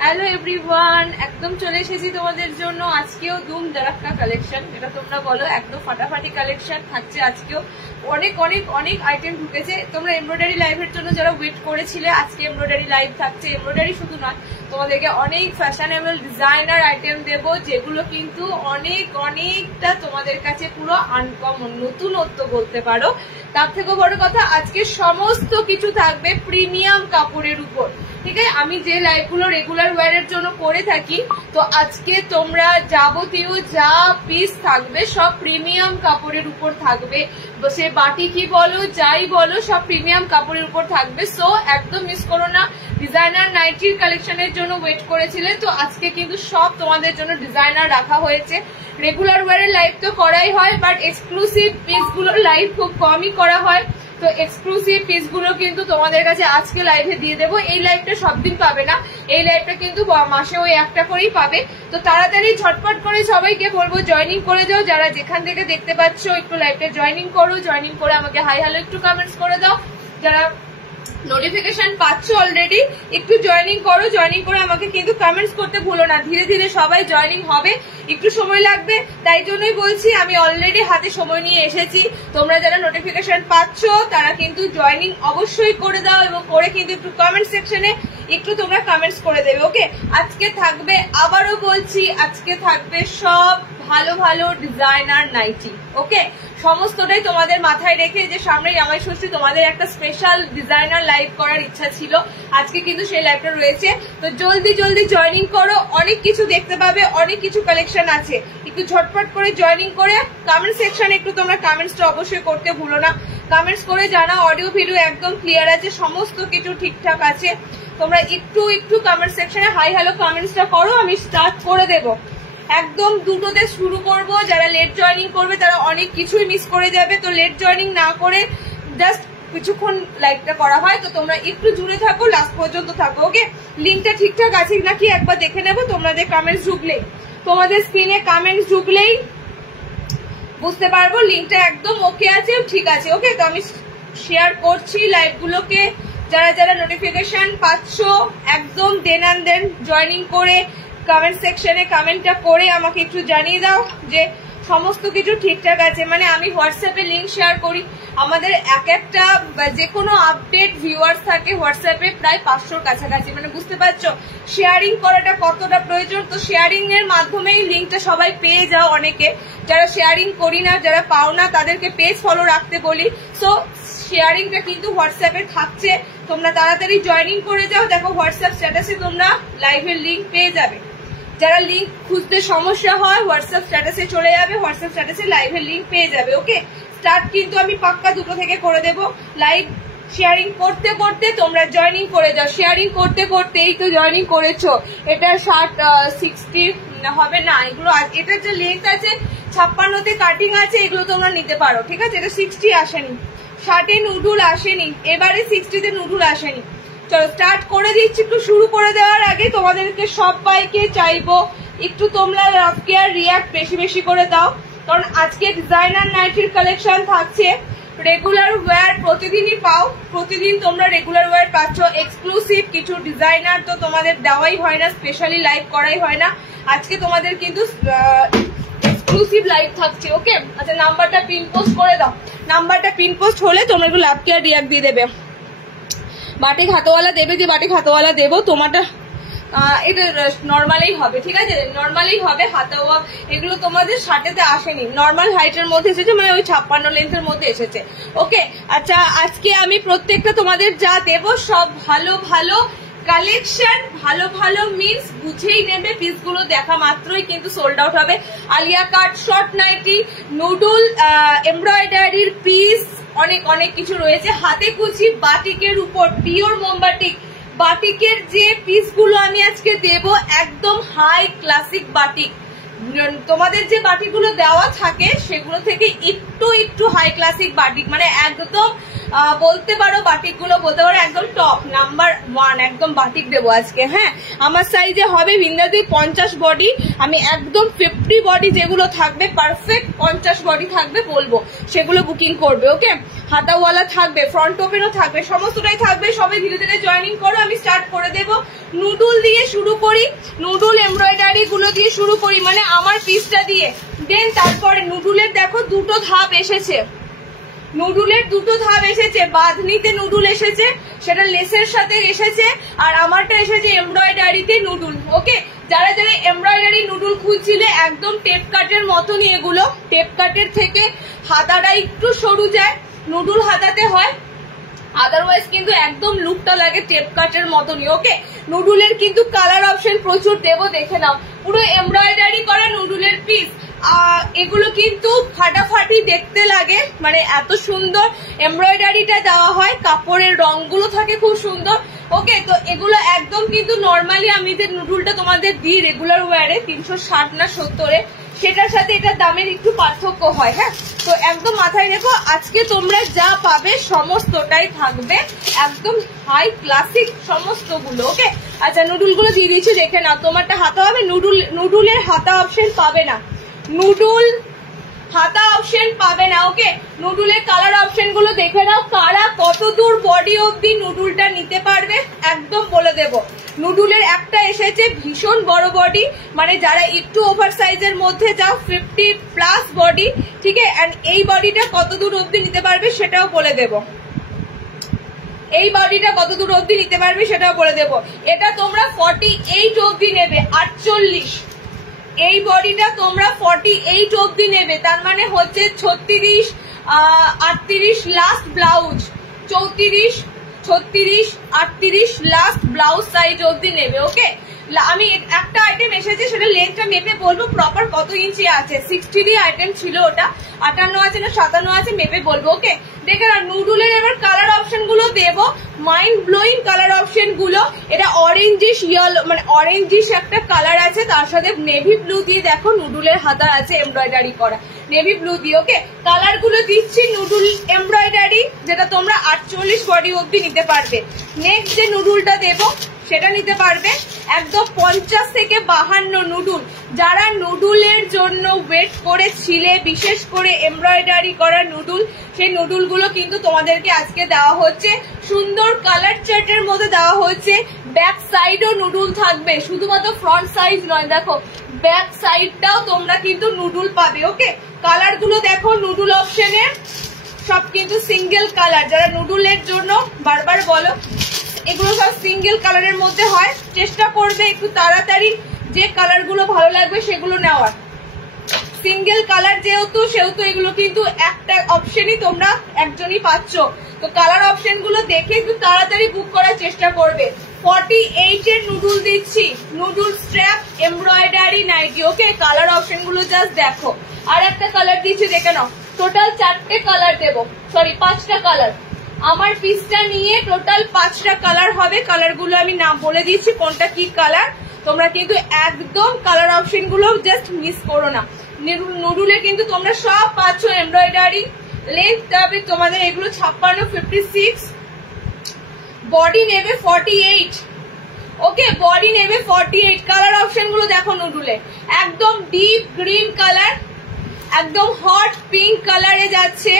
Hello everyone, একদম চলে এসেছি তোমাদের জন্য আজকেও ধুম ধারাক্কা কালেকশন, এটা তোমরা বলো, একদম ফাটাফাটি কালেকশন থাকছে আজকেও। অনেক অনেক অনেক আইটেম ঢুকেছে। তোমরা এমব্রয়ডারি লাইভের জন্য যারা ওয়েট করেছিলে, আজকে এমব্রয়ডারি লাইভ থাকছে। এমব্রয়ডারি শুধু নয়, তোমাদেরকে অনেক ফ্যাশনেবল ডিজাইনার আইটেম দেবো, যেগুলো কিন্তু অনেকটা তোমাদের কাছে পুরো আনকমন, নতুনত্ব বলতে পারো। তার থেকেও বড় কথা, আজকে সমস্ত কিছু থাকবে প্রিমিয়াম কাপড়ের উপর। ঠিক আছে, আমি যে লাইভগুলো রেগুলার ওয়্যারের জন্য করে থাকি, তো আজকে তোমরা যাবতীয় যা পিস থাকবে সব প্রিমিয়াম কাপড়ের উপর থাকবে। সে বাটি কি বলো, যাই বলো, সব প্রিমিয়াম কাপড়ের উপর থাকবে। সো একদম মিস করো না। ডিজাইনার নাইটির কালেকশনের জন্য ওয়েট করেছিলে, তো আজকে কিন্তু সব তোমাদের জন্য ডিজাইনার রাখা হয়েছে। রেগুলার ওয়্যারের লাইভ তো করাই হয়, বাট এক্সক্লুসিভ পিসগুলোর লাইভ খুব কমই করা হয়। তো এক্সক্লুসিভ পিসগুলো কিন্তু তোমাদের কাছে আজকে লাইভে দিয়ে দেবো। এই লাইভটা সব দিন পাবে না, এই লাইভটা কিন্তু মাসে ওই একটা করেই পাবে। তো তাড়াতাড়ি ঝটপট করে সবাইকে বলবো জয়েনিং করে দাও। যারা যেখান থেকে দেখতে পাচ্ছ একটু লাইভটা জয়েনিং করো, জয়েনিং করে আমাকে হাই হ্যালো একটু কমেন্টস করে দাও। যারা নোটিফিকেশন পাচ্ছ অলরেডি, একটু জয়েনিং করো, জয়েনিং করে আমাকে কিন্তু কমেন্টস করতে ভুলো না। ধীরে ধীরে সবাই জয়েনিং হবে, একটু সময় লাগবে, তাই জন্যই বলছি আমি অলরেডি হাতে সময় নিয়ে এসেছি। তোমরা যারা নোটিফিকেশন পাচ্ছ তারা কিন্তু জয়েনিং অবশ্যই করে দাও, এবং করে কিন্তু একটু কমেন্ট সেকশনে একটু তোমরা কমেন্টস করে দেবে। ওকে, আজকে থাকবে, আবারও বলছি, আজকে থাকবে সব ভালো ভালো ডিজাইনার নাইটি। ওকে, সমস্তটাই তোমাদের মাথায় রেখে যে সামনে জামাই ষষ্ঠী, তোমাদের একটা স্পেশাল ডিজাইনার লাইভ করার ইচ্ছা ছিল, আজকে কিন্তু সেই লাইভটা রয়েছে। তো জলদি জলদি জয়েনিং করো, অনেক কিছু দেখতে পাবে, অনেক কিছু কালেকশন আছে। একটু ঝটপট করে জয়েনিং করে কমেন্ট সেকশনে একটু তোমরা কমেন্টসটা অবশ্যই করতে ভুলো না। কমেন্টস করে জানাও অডিও ভিডিও একদম ক্লিয়ার আছে, সমস্ত কিছু ঠিকঠাক আছে। তোমরা একটু কমেন্ট সেকশনে হাই হ্যালো কমেন্টসটা করো, আমি স্টার্ট করে দেবো। একদম দুটোতে শুরু করব। যারা লেট জয়েনিং করবে তারা অনেক কিছুই মিস করে যাবে। তো লেট জয়েনিং না করে জাস্ট কিছুক্ষণ লাইভটা করা হয়, তো তোমরা একটু জুড়ে থাকো, লাস্ট পর্যন্ত থাকো। ওকে, লিঙ্কটা ঠিকঠাক আছে নাকি একবার দেখে নেবো। তোমাদের কমেন্টস ঢুকলেই, তোমাদের স্ক্রিনে কমেন্টস ঢুকলেই বুঝতে পারবো লিঙ্কটা একদম ওকে আছে, ঠিক আছে। ওকে, তো আমি শেয়ার করছি লাইভগুলোকে। যারা যারা নোটিফিকেশন পাচ্ছ একদম দেন জয়েনিং করে কমেন্ট সেকশনে কমেন্টটা করে আমাকে একটু জানিয়ে দাও যে সমস্ত কিছু ঠিকঠাক আছে। মানে আমি হোয়াটসঅ্যাপে লিঙ্ক শেয়ার করি, আমাদের একটা যে কোনো আপডেট ভিউয়ার্স থাকে হোয়াটসঅ্যাপে প্রায় 500-র কাছাকাছি। মানে বুঝতে পারছো শেয়ারিং করাটা কতটা প্রয়োজন। তো শেয়ারিং এর মাধ্যমেই লিঙ্কটা সবাই পেয়ে যাও। অনেকে যারা শেয়ারিং করি না, যারা পাও না, তাদেরকে পেজ ফলো রাখতে বলি। সো শেয়ারিংটা কিন্তু হোয়াটসঅ্যাপে থাকছে, তোমরা তাড়াতাড়ি জয়েনিং করে যাও। দেখো হোয়াটসঅ্যাপ স্ট্যাটাসে তোমরা লাইভের লিঙ্ক পেয়ে যাবে। যারা লিঙ্ক খুঁজতে সমস্যা হয় হোয়াটসঅ্যাপ স্ট্যাটাসে চলে যাবে, হোয়াটসঅ্যাপ স্ট্যাটাসে লাইভের লিঙ্ক পেয়ে যাবে। ওকে, স্টার্ট কিন্তু আমি পাক্কা 2 থেকে করে দেবো। লাইভ শেয়ারিং করতে করতে তোমরা জয়েনিং করে যাও। শেয়ারিং করতে করতে এই তো জয়েনিং করেছো। এটা 60 হবে না, এগুলো এটার যে লেন্থ আছে 56তে কাটিং আছে, এগুলো তোমরা নিতে পারো। ঠিক আছে, এটা 60 আসেনি, 60-এ নুডুল আসেনি, এবারে 60-তে নুডুল আসেনি। চলো স্টার্ট করে দিচ্ছি। একটু শুরু করে দেওয়ার আগে তোমাদেরকে সবাইকে চাইবো একটু তোমরা লাভ কেয়ার রিয়াক্ট বেশি করে দাও, কারণ আজকে ডিজাইনার নাইটির কালেকশন থাকছে। রেগুলার ওয়্যার প্রতিদিনই পাও, প্রতিদিন তোমরা রেগুলার ওয়্যার পাচ্ছ। এক্সক্লুসিভ কিছু ডিজাইনার তো তোমাদের দেওয়াই হয় না, স্পেশালি লাইভ করাই হয় না। আজকে তোমাদের কিন্তু এক্সক্লুসিভ লাইভ থাকছে। ওকে, আচ্ছা নাম্বারটা পিন পোস্ট করে দাও। নাম্বারটা পিন পোস্ট হলে তোমরা একটু লাভ কেয়ার রিয়াক্ট দিয়ে দেবে। বাটিক হাতওয়ালা দেবে, যে বাটিক হাতওয়ালা দেবো তোমারটা এটা নর্মালি হবে। ঠিক আছে, নর্মালি হবে। হাতাওয়া এগুলো তোমাদের 60-তে আসেনি, নর্মাল হাইটের মধ্যে এসেছে, মানে ওই 56 লেন্থের মধ্যে এসেছে। ওকে, আচ্ছা আজকে আমি প্রত্যেকটা তোমাদের যা দেবো সব ভালো ভালো কালেকশন, ভালো ভালো মিন্স বুঝেই নেবে। পিসগুলো দেখা মাত্রই কিন্তু সোল্ড আউট হবে। আলিয়া কাট, শর্ট নাইটি, নুডুল, এমব্রয়ডারির পিস, অনেক কিছু রয়েছে। হাতে কুচি বাটিকের উপর পিওর মোমবাটিক, বাটিকের যে পিসগুলো আমি আজকে দেব একদম হাই ক্লাসিক বাটিক। তোমাদের যে বাটিকগুলো দেওয়া থাকে সেগুলো থেকে একটু হাই ক্লাসিক বাটিক, মানে একদম বলতে পারো বাটিকগুলো বলতে পারো একদম টপ নাম্বার 1 একদম বাটিক দেবো আজকে। হ্যাঁ, আমার সাইজে হবে বিন্দাদি 50 বডি, আমি একদম 50 বডি যেগুলো থাকবে পারফেক্ট 50 বডি থাকবে বলবো, সেগুলো বুকিং করবে। ওকে, হাতাওয়ালা থাকবে, ফ্রন্ট ওপেনও থাকবে, সমস্তটাই থাকবে। সবাই ধীরে ধীরে জয়েনিং করো, আমি স্টার্ট করে দেব। নুডুল দিয়ে শুরু করি, নুডুল এমব্রয়ডারি গুলো দিয়ে শুরু করি, মানে আমার পিসটা দিয়ে। দেন তারপরে নুডুলের দেখো দুটো ধাপ এসেছে, নুডুলের দুটো ধাপ এসেছে। বাঁধনিতে নুডুল এসেছে, সেটা লেসের সাথে এসেছে, আর আমারটা এসেছে এমব্রয়ডারিতে নুডুল। ওকে, যারা যারা এমব্রয়ডারি নুডুল খুঁজছিলে, একদম টেপ কাটের মতনই এগুলো। টেপ কাটের থেকে হাতাটা একটু সরু যায়, নুডুল হাতাতে হয়, আদারওয়াইজ কিন্তু একদম লুকটা লাগে টেপ কাটের মতনই। ওকে, নুডুলের কিন্তু কালার অপশন প্রচুর দেবো, দেখে নাও। পুরো এমব্রয়ডারি করা নুডুলের পিস, এগুলো কিন্তু ফাটাফাটি দেখতে লাগে, মানে এত সুন্দর এমব্রয়ডারিটা দেওয়া হয়, কাপড়ের রংগুলো থাকে খুব সুন্দর। ওকে, তো এগুলো একদম কিন্তু নর্মালি আমি যে নুডুলটা তোমাদের দিই রেগুলার ওয়ারে 360 না 70-এ, সেটার সাথে এটার দামের একটু পার্থক্য হয়। হ্যাঁ, তো একদম মাথায় রেখো, আজকে তোমরা যা পাবে সমস্তটাই থাকবে একদম হাই ক্লাসিক সমস্তগুলো। ওকে, আচ্ছা নুডুলগুলো দিয়ে দিয়েছি, দেখে নাও। তোমারটা হাতা হবে, নুডুলের হাতা অপশন পাবে না, নুডুল হাতা অপশন পাবে না। ওকে, নুডুলের কালার অপশন গুলো দেখে নাও, কারা কত দূর বডি অব্দি নুডুলটা নিতে পারবে একদম বলে দেব। নুডুলের একটা এসেছে ভীষণ বড় বডি, মানে যারা একটু ওভার সাইজের মধ্যে যাও, 50+ বডি, ঠিক আছে। এন্ড এই বডিটা কত দূর অব্দি নিতে পারবে সেটাও বলে দেব, এই বডিটা কত দূর অব্দি নিতে পারবে সেটাও বলে দেব। এটা তোমরা 48 অব্দি নেবে, 48। এই বডিটা তোমরা 48 অব্দি নেবে, তার মানে হচ্ছে 36, 38 last blouse, 34, 36, 38 last blouse size অব্দি নেবে। ওকে, আমি একটা আইটেম এসেছে, সেটা লেন্থটা মেপে বলবো প্রপার কত ইঞ্চি আছে। 60 আইটেম ছিল, ওটা 58 আছে না 57 আছে, মেপে বলবো। ওকে, দেখে না নুডুলের এবার কালার অপশন গুলো দেবো, মাইন্ড ব্লোয়িং কালার অপশন গুলো। এটা অরেঞ্জিশ ইয়েলো, মানে অরেঞ্জিশ একটা কালার আছে, তার সাথে নেভি ব্লু দিয়ে দেখো নুডুলের হাতা আছে এমব্রয়ডারি করা, নেভি ব্লু দিয়ে। ওকে, কালার গুলো দিচ্ছি নুডুল এমব্রয়ডারি, যেটা তোমরা 48 বডি অব্দি নিতে পারবে। নেক্সট যে নুডুলটা দেবো সেটা নিতে পারবে একদম 50 থেকে 52 নুডুল। যারা নুডুলের জন্য ওয়েট করেছিলে, বিশেষ করে এমব্রয়ডারি করা নুডুল, সেই নুডুলগুলো কিন্তু তোমাদেরকে আজকে দেওয়া হচ্ছে, সুন্দর কালার চার্টের মধ্যে দেওয়া হচ্ছে। ব্যাক সাইডও নুডুল থাকবে, শুধুমাত্র ফ্রন্ট সাইড নয়, দেখো ব্যাক সাইডটাও তোমরা কিন্তু নুডুল পাবে। ওকে, কালার গুলো দেখো নুডুল অপশনের সব কিন্তু সিঙ্গেল কালার। যারা নুডুলের জন্য বারবার বলো, এগুলো সব সিঙ্গেল কালারের মধ্যে হয়, চেষ্টা করবে একটু তাড়াতাড়ি যে কালার গুলো ভালো লাগবে সেগুলো নেওয়ার। সিঙ্গেল কালার যেহেতু, সেহেতু এগুলো কিন্তু একটা অপশনই তোমরা একজনই পাচ্ছ, তো কালার অপশন গুলো দেখে একটু তাড়াতাড়ি বুক করার চেষ্টা করবে। 48 এর নুডুল দিচ্ছি, নুডুল স্ট্র্যাপ এমব্রয়ডারি নাইটি। ওকে, কালার অপশন গুলো জাস্ট দেখো। আর একটা কালার দিচ্ছি, দেখে নাও। টোটাল 4টে কালার দেবো, সরি 5টা কালার। আমার পিসটা নিয়ে টোটাল 5টা কালার হবে। কালার গুলো আমি নাম বলে দিচ্ছি কোনটা কি কালার, তোমরা কিন্তু একদম কালার অপশন গুলো জাস্ট মিস করো না। নুডুলে কিন্তু তোমরা সব পাচ্ছ এমব্রয়ডারি। লেন্থ যাবে তোমাদের এগুলো 56, 56, বডি নেবে 48। ওকে, বডি নেবে 48। কালার অপশন গুলো দেখো নুডুলে, একদম ডিপ গ্রিন কালার, একদম হট পিঙ্ক কালারে যাচ্ছে,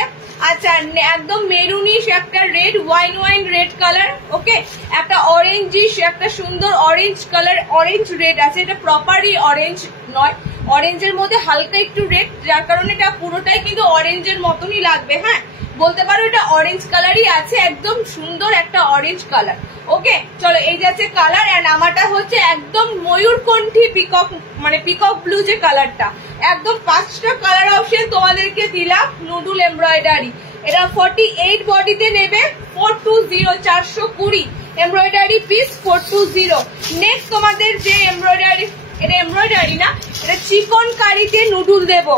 আচ্ছা একদম মেরুনিশ একটা রেড, ওয়াইন রেড কালার। ওকে, একটা অরেঞ্জিশ একটা সুন্দর অরেঞ্জ কালার, অরেঞ্জ রেড আছে, এটা প্রপারলি অরেঞ্জ নয়, অরেঞ্জের মধ্যে হালকা একটু রেড, যার কারণে এটা পুরোটাই কিন্তু অরেঞ্জের মতনই লাগবে। হ্যাঁ, বলতে পারো এটা অরেঞ্জ কালারই আছে, একদম সুন্দর একটা অরেঞ্জ কালার। ওকে, চলো এই যাচ্ছে কালার। এন্ড আমারটা হচ্ছে একদম ময়ূরকণ্ঠী পিকক, মানে পিকক ব্লু যে কালারটা, একদম 5টা কালার অপশন তোমাদেরকে দিলাম নুডুল এমব্রয়ডারি। এটা 48 বডিতে নেবে 420, 420 এমব্রয়ডারি পিস 420। নেক্সট তোমাদের যে এমব্রয়ডারি, এটা এমব্রয়ডারি না, এটা চিকন কারিতে নুডুল দেবো।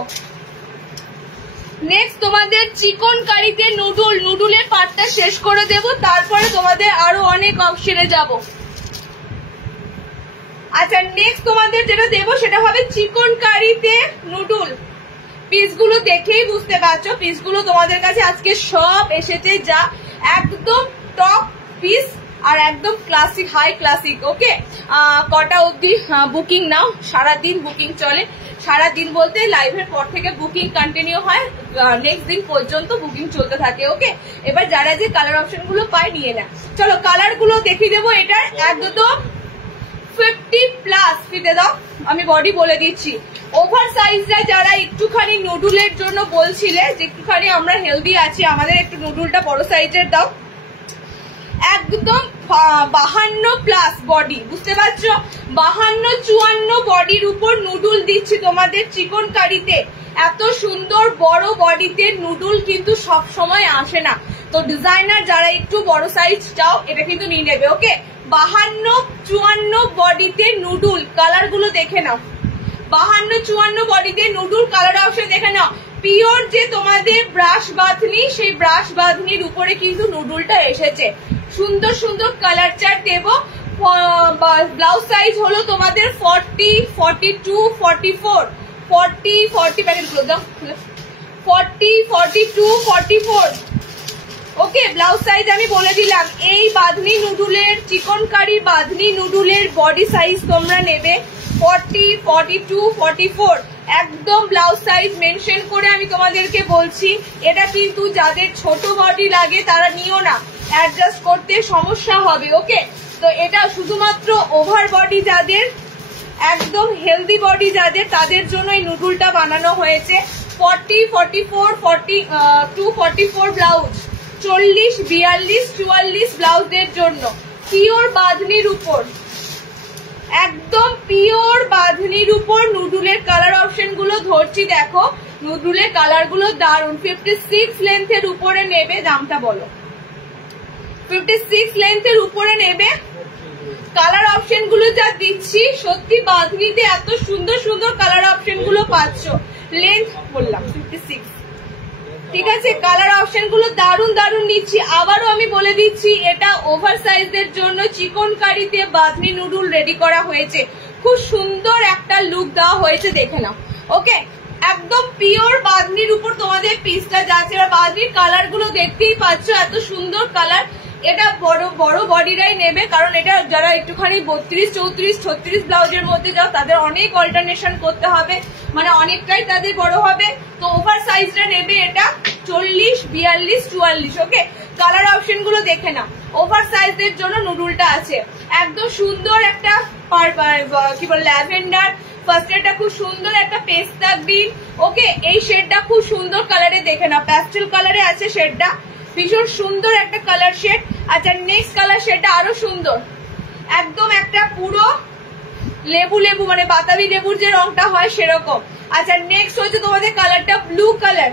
নেক্সট তোমাদের চিকন কারিতে নুডুল, নুডুলের পার্টটা শেষ করে দেব, তারপরে তোমাদের আরো অনেক অপশনে যাব। আচ্ছা, নেক্সট তোমাদের যেটা দেবো সেটা হবে চিকন কারিতে নুডুল। পিসগুলো দেখেই বুঝতে পারছো, পিসগুলো তোমাদের কাছে আজকে সব এসেছে, যা একদম টপ পিস আর একদম ক্লাসিক, হাই ক্লাসিক। ওকে, কটা অবধি বুকিং নাও, সারাদিন বুকিং চলে, সারাদিন বলতে লাইভের পর থেকে বুকিং কন্টিনিউ হয়, নেক্সট দিন পর্যন্ত বুকিং চলতে থাকে। ওকে, এবার যারা যে কালার অপশন গুলো পায় নিয়ে নেয়। চলো কালার গুলো দেখিয়ে দেবো। এটার একদম 50+ ফিতে দাও, আমি বডি বলে দিচ্ছি। ওভার সাইজরা যারা একটুখানি নুডুলের জন্য বলছিলে যে একটুখানি আমরা হেলদি আছি, আমাদের একটু নুডুলটা বড় সাইজের দাও, একদম 52+ বডি, বুঝতে পারছো? 52-54 বডির উপর নুডুল দিচ্ছি তোমাদের চিকন কারিতে। এত সুন্দর বড় বডিতে নুডুল কিন্তু সব সময় আসে না, তো ডিজাইনার যারা একটু বড় সাইজ চাও এটা কিন্তু নিয়ে নেবে। ওকে, 52-54 বডিতে নুডুল, কালার গুলো দেখে নাও। 52-54 বডিতে নুডুল, কালার অপশন দেখে নাও। পিওর যে তোমাদের ব্রাশ বাঁধনি, সেই ব্রাশ বাঁধনির উপরে কিন্তু নুডুলটা এসেছে। সুন্দর সুন্দর কালার চার্ট দেবো। ব্লাউজ সাইজ হলো তোমাদের 40, 42, 44, 40, 40 প্যাকেট গুলো দাও, 40, 42, 44। ওকে, ব্লাউজ সাইজ আমি বলে দিলাম। এই বাঁধনি নুডুলের, চিকন কারি বাঁধনি নুডুলের বডি সাইজ তোমরা নেবে 40, 42, 44। একদম ব্লাউজ সাইজ মেনশন করে আমি তোমাদেরকে বলছি। এটা কিন্তু যাদের ছোট বডি লাগে তারা নিও না, অ্যাডজাস্ট করতে সমস্যা হবে। ওকে, তো এটা শুধুমাত্র ওভার বডি যাদের, একদম হেলদি বডি যাদের, তাদের জন্য এই নুডুলটা বানানো হয়েছে। 40, 44, 42, 44 ব্লাউজ, 40, 42, 44 ব্লাউজের জন্য পিওর বাঁধনির উপর, একদম পিওর বাঁধনির উপর নুডুলের কালার অপশন গুলো ধরছি। দেখো নুডুলের কালার গুলো দারুন। 56 লেন্থের উপরে নেবে, দামটা বলো। 56 লেন্থের উপরে নেবে। কালার অপশন গুলো যা দিচ্ছি, সত্যি বাঁধনিতে এত সুন্দর সুন্দর কালার অপশন গুলো পাচ্ছ। লেন্থ বললাম 56, ঠিক আছে? কালার অপশন গুলো দারুন দারুন নিচ্ছি। আবারও আমি বলে দিচ্ছি, এটা ওভার সাইজের জন্য চিকন কারিতে বাঁধনি নুডুল রেডি করা হয়েছে। খুব সুন্দর একটা লুক দেওয়া হয়েছে, দেখে নাও। ওকে, একদম পিওর বাঁধনির উপর তোমাদের পিসটা যাচ্ছে। এবার বাঁধনির কালার গুলো দেখতেই পাচ্ছ, এত সুন্দর কালার। এটা বড় বড় বডিরাই নেবে, কারণ এটা যারা একটুখানি 32, 34, 36 ব্লাউজের মধ্যে যাও তাদের অনেক অল্টারনেশন করতে হবে, মানে অনেকটাই তাদের বড় হবে। তো ওভার সাইজটা নেবে এটা 40, 42, 44। ওকে, কালার অপশন গুলো দেখে নাও। ওভার সাইজের জন্য নুডুলটা আছে। একদম সুন্দর একটা কি বলে ল্যাভেন্ডার, ফার্স্ট এটা খুব সুন্দর একটা পেস্তা গ্রিন। ওকে, এই শেডটা খুব সুন্দর কালারে, দেখে নাও। প্যাস্টেল কালারে আছে শেডটা, ভীষণ সুন্দর একটা কালার শেড। আচ্ছা, নেক্সট কালার শেডটা আরো সুন্দর, একদম একটা পুরো লেবু লেবু, মানে বাতাবি লেবুর যে রংটা হয় সেরকম। আচ্ছা, নেক্সট হচ্ছে তোমাদের কালারটা ব্লু কালার।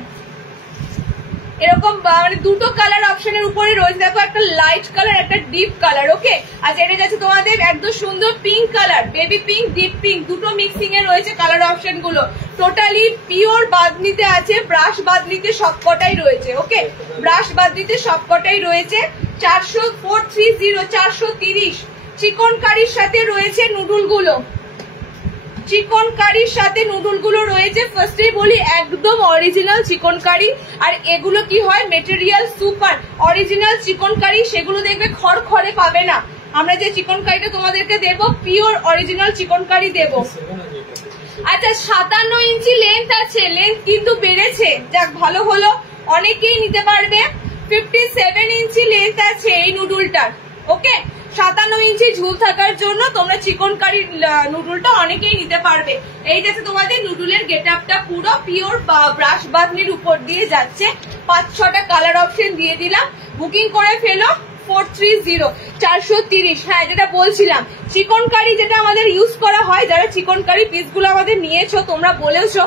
এরকম মানে দুটো কালার অপশনের উপরে রয়েছে। দেখো, একটা লাইট কালার, একটা ডিপ কালার। ওকে, আচ্ছা, এটা যাচ্ছে তোমাদের একদম সুন্দর pink colour, baby pink, deep pink, দুটো মিক্সিং এ রয়েছে কালার অপশন গুলো। টোটালি পিওর বাঁধনিতে আছে, ব্রাশ বাঁধনিতে সবকটাই রয়েছে। ওকে, ব্রাশ বাঁধনিতে সবকটাই রয়েছে। 430, চিকন কারির সাথে রয়েছে নুডুল গুলো, চিকন কারির সাথে নুডুল গুলো রয়েছে। ফার্স্টে বলি একদম অরিজিনাল চিকন কারি। আর এগুলো কি হয়, মেটেরিয়াল সুপার অরিজিনাল চিকন কারি, সেগুলো দেখবে খড়খড়ে পাবে না। আমরা যে চিকন কারিটা তোমাদেরকে দেবো, পিওর অরিজিনাল চিকন কারি দেবো। আচ্ছা, 57 ইঞ্চি লেন্থ আছে, লেন্থ কিন্তু বেড়েছে, যাক ভালো হলো, অনেকেই নিতে পারবে। 57 ইঞ্চি লেন্থ আছে এই নুডুলটার। ওকে, 57 ইঞ্চি ঝুল থাকার জন্য তোমরা চিকন কারি নুডুলটা অনেকেই নিতে পারবে। এই যাচ্ছে তোমাদের নুডুলের গেট আপটা, পুরো পিওর ব্রাশ বাঁধনির উপর দিয়ে যাচ্ছে। 5-6টা কালার অপশন দিয়ে দিলাম, বুকিং করে ফেলো। 430, 430। হ্যাঁ, যেটা বলছিলাম, চিকন কারি যেটা আমাদের ইউজ করা হয়, যারা চিকন কারি পিসগুলো আমাদের নিয়েছো, তোমরা বলেছো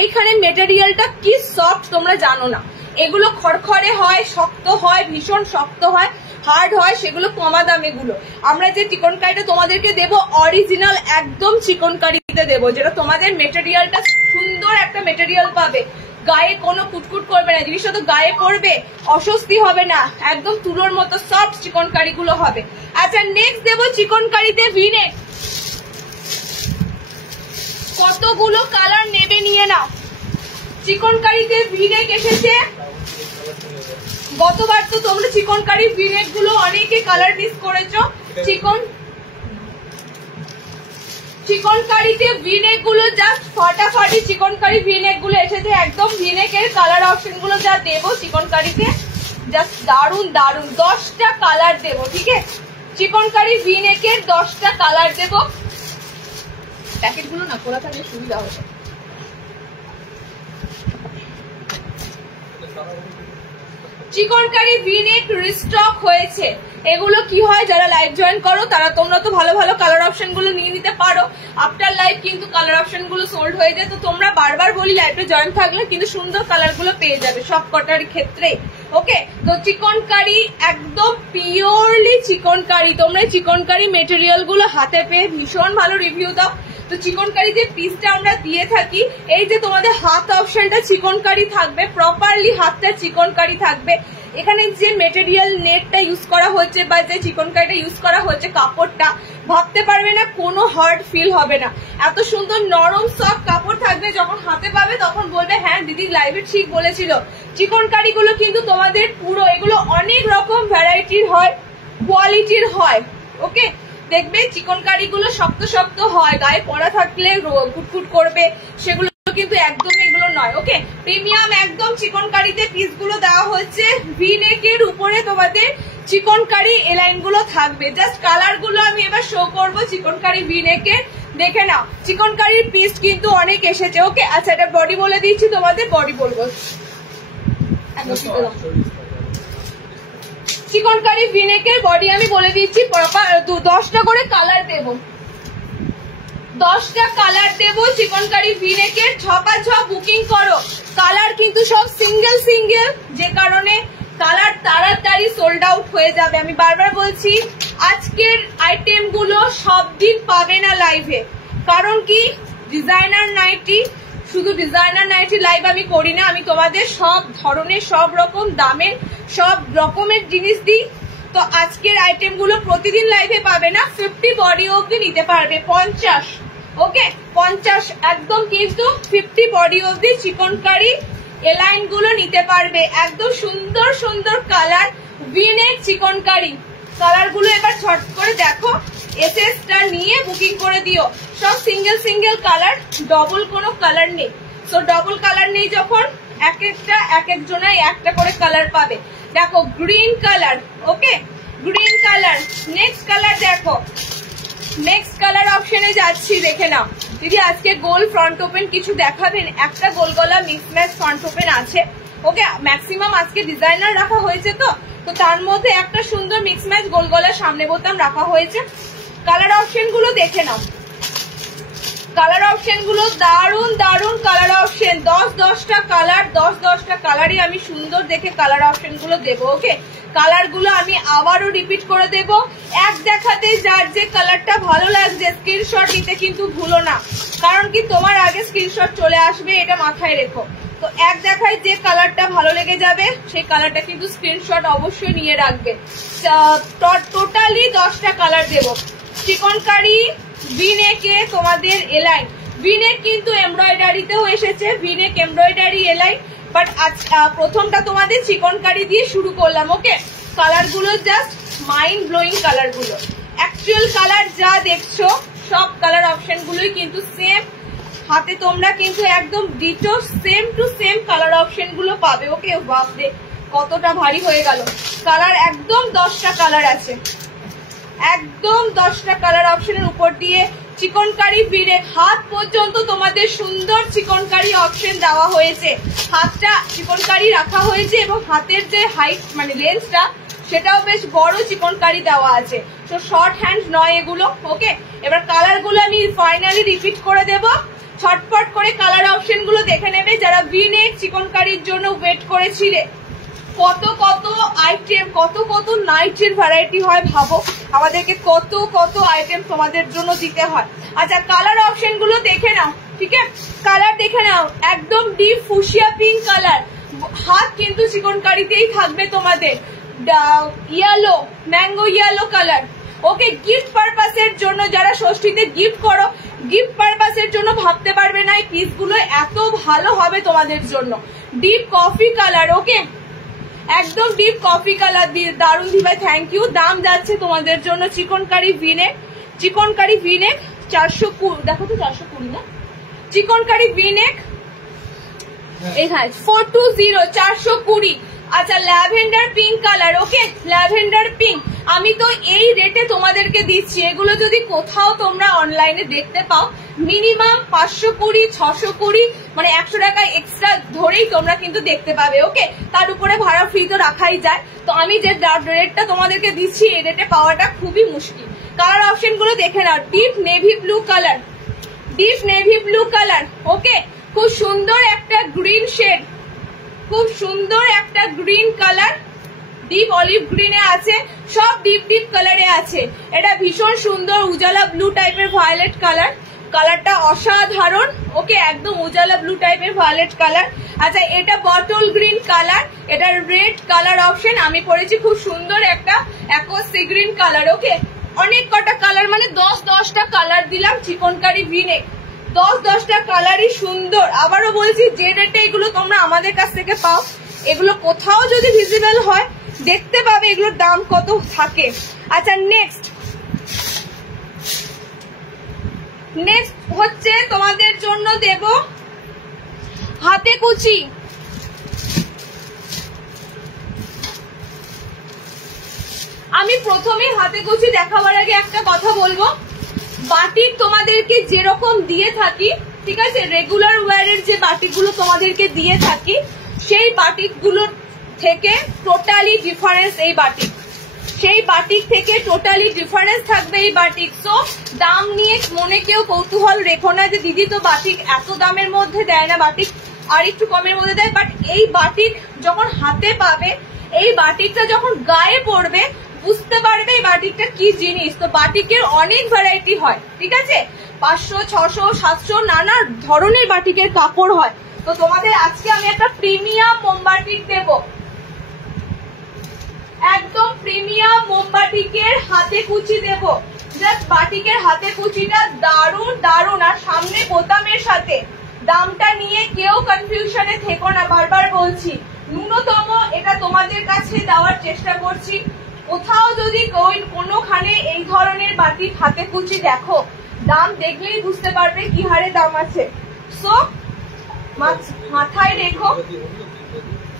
এইখানে মেটেরিয়ালটা কি সফট তোমরা জানো না। এগুলো খড়খড়ে হয়, শক্ত হয়, ভীষণ শক্ত হয়, হার্ড হয়, সেগুলো কমা দামে গুলো। আমরা যে চিকন কারিটা তোমাদেরকে দেবো, অরিজিনাল একদম চিকন কারিতে দেবো, যেটা তোমাদের মেটেরিয়ালটা সুন্দর একটা মেটেরিয়াল পাবে, গায়ে কোনো কুটকুট করবে না, জিনিসটা তো গায়ে পড়বে, অস্বস্তি হবে না, একদম তুলোর মতো সফট চিকন কারি গুলো হবে। আচ্ছা, নেক্সট দেবো চিকন কারিতে ভিনেক। কতগুলো কালার নেবে নিয়ে নাও। চিকন কারিতে ভিনেক এসেছে। গতবার তো তোমরা চিকন কারি ভিনেক গুলো অনেকে কালার মিস করেছো। চিকন চিকনকারিতে ভিনেক গুলো জাস্ট ফাটাফাটি চিকনকারি ভিনেক গুলো এসেছে একদম। ভিনেকের কালার অপশন গুলো যা দেবো চিকনকারিতে জাস্ট দারুন দারুন 10টা কালার দেবো, ঠিক আছে? চিকনকারি ভিনেকের 10টা কালার দেবো। প্যাকেট গুলো না খোলা থাকলে সুবিধা হবে। চিকনকারি ভিনেক রিস্টক হয়েছে। এগুলো কি হয়, যারা লাইভ জয়েন করো তারা তোমরা তো ভালো ভালো কালার অপশন গুলো নিয়ে নিতে পারো। আফটার লাইভ কিন্তু কালার অপশন গুলো সোল্ড হয়ে যায়। তো তোমরা বারবার বলি লাইভে জয়েন থাকলে কিন্তু সুন্দর কালার গুলো পেয়ে যাবে সব কটার ক্ষেত্রে। ওকে, তো চিকনকারি একদম পিওরলি চিকনকারি। তোমরা চিকনকারি মেটেরিয়াল গুলো হাতে পেয়ে ভীষণ ভালো রিভিউ দাও। তো চিকনকারি যে পিসটা আমরা দিয়ে থাকি, এই যে তোমাদের হাত অপশনটা চিকনকারি থাকবে, প্রপারলি হাতটা চিকনকারি থাকবে। এখানে যে মেটেরিয়াল নেটটা ইউজ করা হয়েছে বা যে চিকনকারিটা ইউজ করা হয়েছে কাপড়টা, ভাবতে পারবে না কোনো হার্ড ফিল হবে না। এত সুন্দর নরম সফট কাপড় থাকবে, যখন হাতে পাবে তখন বলবে হ্যাঁ দিদি লাইভে ঠিক বলেছিল। চিকনকারি গুলো কিন্তু তোমাদের পুরো এগুলো অনেক রকম ভ্যারাইটির হয়, কোয়ালিটির হয়। ওকে, দেখবে চিকনকারি গুলো শক্ত শক্ত হয়, গায়ে পরা থাকলে কুটকুট করবে, সেগুলো কিন্তু একদম এগুলো নয়। ওকে, প্রিমিয়াম একদম চিকনকারিতে পিস গুলো দেওয়া হচ্ছে। ভিনেকের উপরে তোমাদের চিকনকারি এলাইন গুলো থাকবে। জাস্ট কালার গুলো আমি এবার শো করবো চিকনকারি ভিনেকের, দেখে নাও। চিকনকারির পিস কিন্তু অনেক এসেছে। ওকে, আচ্ছা এটা বডি বলে দিচ্ছি, তোমাদের বডি বলবো। চিকনকারি ভিনেকের বডি আমি বলে দিচ্ছি, 10টা করে কালার দেবো, 10টা কালার দেবো চিকনকারি ভিনেকের। 6x6 বুকিং করো। কালার কিন্তু সব সিঙ্গেল সিঙ্গেল, যে কারণে কালার তাড়াতাড়ি সোল্ড আউট হয়ে যাবে। আমি বারবার বলছি আজকের আইটেম গুলো সব দিন পাবে না লাইভে, কারণ কি ডিজাইনার নাইটি, শুধু ডিজাইনার নাইটি লাইভ আমি করি না, আমি তোমাদের সব ধরনের সব রকম দামের সব রকমের জিনিস দিই। তো আজকের আইটেম গুলো প্রতিদিন লাইভে পাবে না, 50 বডি অবধি নিতে পারবে, 50। ওকে, 50 একদম কিন্তু 50 বডি অবধি চিকনকারি এলাইন গুলো নিতে পারবে। একদম সুন্দর সুন্দর কালার ভিনেক চিকনকারি কালার গুলো এবার ছট করে দেখো, এসএসটা নিয়ে বুকিং করে দিও। সব সিঙ্গেল সিঙ্গেল কালার, ডবল কোনো কালার নেই। তো ডবল কালার নেই যখন এক একজনাই একটা করে কালার পাবে। দেখো green colour, okay green colour. Next colour দেখো, নেক্সট কালার অপশনে যাচ্ছি, দেখে নাও। দিদি আজকে গোল ফ্রন্ট ওপেন কিছু দেখাবেন? একটা গোল গলা মিক্স ম্যাচ ফ্রন্ট ওপেন আছে। ওকে, ম্যাক্সিমাম আজকে ডিজাইনার রাখা হয়েছে, তো তার মধ্যে একটা সুন্দর মিক্স ম্যাচ গোল গলার সামনে বোতাম রাখা হয়েছে। কালার অপশন গুলো দেখে নাও, কালার অপশন গুলো দারুন দারুন কালার অপশন। 10টা কালার, 10টা কালারই আমি সুন্দর দেখে কালার অপশন গুলো দেবো। ওকে, কালার গুলো আমি আবারও রিপিট করে দেব। এক দেখাতে যার যে কালারটা ভালো লাগছে স্ক্রিনশট নিতে কিন্তু ভুলো না, কারণ কি তোমার আগে স্ক্রিনশট চলে আসবে, এটা মাথায় রেখো। তো এক দেখায় যে কালারটা ভালো লেগে যাবে সেই কালারটা কিন্তু স্ক্রিনশট অবশ্যই নিয়ে রাখবে। টোটালি 10টা কালার দেব। চিকনকারি ভিনেকে তোমাদের এলাইন, ভিনেক কিন্তু এমব্রয়ডারিতেও এসেছে, ভিনেক এমব্রয়ডারি এলাইন, বাট প্রথমটা তোমাদের চিকনকারি দিয়ে শুরু করলাম। ওকে, কালার গুলো জাস্ট মাইন্ড ব্লোয়িং কালার গুলো। অ্যাকচুয়াল কালার যা দেখছো সব কালার অপশন গুলোই কিন্তু সেম, হাতে তোমরা কিন্তু একদম ditto same to same colour option গুলো পাবে। ওকে, বাপরে কতটা ভারী হয়ে গেল। কালার একদম 10টা কালার আছে, একদম 10টা কালার অপশনের উপর দিয়ে চিকনকারি ভিনেক হাত পর্যন্ত তোমাদের সুন্দর চিকনকারি অপশন দেওয়া হয়েছে। হাতটা চিকনকারি রাখা হয়েছে এবং হাতের যে হাইট মানে লেন্সটা সেটাও বেশ বড় চিকনকারি দেওয়া আছে। তো শর্ট হ্যান্ড নয় এগুলো। ওকে, এবার কালার গুলো আমি ফাইনালি রিপিট করে দেব, ছটপট করে কালার অপশন গুলো দেখে নেবে যারা ভিনেক চিকনকারির জন্য ওয়েট করেছিলে। কত কত আইটেম, কত কত নাইটের ভ্যারাইটি হয়, ভাবো আমাদেরকে কত কত আইটেম তোমাদের জন্য দিতে হয়। আচ্ছা, কালার অপশন গুলো দেখে নাও, ঠিক আছে? কালার দেখে নাও, একদম ডিপ ফুশিয়া পিঙ্ক কালার, হাত কিন্তু চিকনকারিতেই থাকবে তোমাদের। Yellow, mango yellow colour. Okay, gift পারপাসের জন্য যারা ষষ্ঠীতে গিফট করো, গিফট পারপাসের জন্য ভাবতে পারবে না এই পিসগুলো এত ভালো হবে তোমাদের জন্য। ডিপ কফি কালার, ওকে একদম ডিপ কফি কালার দিয়ে দারুন দিবাই, থ্যাংক ইউ। দাম যাচ্ছে তোমাদের জন্য চিকনকারি ভিনেক, চিকনকারি ভিনেক 420, দেখো তো 420 না, চিকনকারি V-neck, এখানে 420 420। আচ্ছা ল্যাভেন্ডার পিঙ্ক কালার, ওকে ল্যাভেন্ডার পিঙ্ক, আমি তো এই রেটে তোমাদেরকে দিচ্ছি। এগুলো যদি কোথাও তোমরা অনলাইনে দেখতে পাও মিনিমাম 520 620, মানে 100 টাকা এক্সট্রা ধরেই তোমরা কিন্তু দেখতে পাবে, ওকে। তার উপরে ভাড়া ফ্রি তো রাখাই যায়। তো আমি যে রেটটা তোমাদেরকে দিচ্ছি এই রেটে পাওয়াটা খুবই মুশকিল। কালার অপশন গুলো দেখে নাও, deep navy blue colour, deep navy blue colour, okay, খুব সুন্দর একটা গ্রিন শেড, খুব সুন্দর একটা গ্রিন কালার, ডিপ অলিভ গ্রিনে আছে, সব ডিপ ডিপ কালারে আছে। এটা ভীষণ সুন্দর উজালা ব্লু টাইপের ভায়োলেট কালার, কালারটা অসাধারণ, ওকে, একদম উজালা ব্লু টাইপের ভায়োলেট কালার। আচ্ছা এটা বটল গ্রিন কালার, এটা রেড কালার অপশন, আমি পরেছি খুব সুন্দর একটা aqua sea green colour, okay. অনেক কটা কালার, মানে 10-10টা কালার দিলাম, চিকনকারি V-neck, 10-10টা কালারই সুন্দর। আবারও বলছি যে রেটে এগুলো তোমরা আমাদের কাছ থেকে পাও, এগুলো কোথাও যদি ভিজিবল হয় দেখতে পাবে এগুলোর দাম কত থাকে। আচ্ছা নেক্সট হচ্ছে তোমাদের জন্য দেব হাতে কুচি। আমি প্রথমে হাতে কুচি দেখাবার আগে একটা কথা বলবো, বাটিক তোমাদেরকে যেরকম দিয়ে থাকি, ঠিক আছে, রেগুলার ওয়্যারের যে বাটিকগুলো তোমাদেরকে দিয়ে থাকি সেই বাটিকগুলোর থেকে টোটালি ডিফারেন্স এই বাটিক, সেই বাটিক থেকে টোটালি ডিফারেন্স থাকবে এই বাটিক। সো দাম নিয়ে মনে কেউ কৌতূহল রেখো না যে দিদি তো বাটিক এত দামের মধ্যে দেয় না, বাটিক আর একটু কমের মধ্যে দেয়। বাট এই বাটিক যখন হাতে পাবে, এই বাটিকটা যখন গায়ে পড়বে বুঝতে পারবে এই বাটিকটা কি জিনিস। তো বাটিকের অনেক ভ্যারাইটি হয়, ঠিক আছে, 500 600 700 নানা ধরনের বাটিকের কাপড় হয়। তো তোমাদের আজকে আমি একটা প্রিমিয়াম মোমবাটিক দেব, একদম প্রিমিয়াম মোমবাটিকের হাতে কুচি দেব। জাস্ট বাটিকের হাতে কুচিটা দারুণ দারুণ, আর সামনে বোতামের সাথে। দামটা নিয়ে কেউ কনফিউশনে থেকো না, বারবার বলছি ন্যূনতম এটা তোমাদের কাছে দেওয়ার চেষ্টা করছি। কোথাও যদি কোনোখানে এই ধরনের বাটিক হাতে কুচি দেখো, দাম দেখলেই বুঝতে পারবে কি হারে দাম আছে। সো মাথায় রেখো।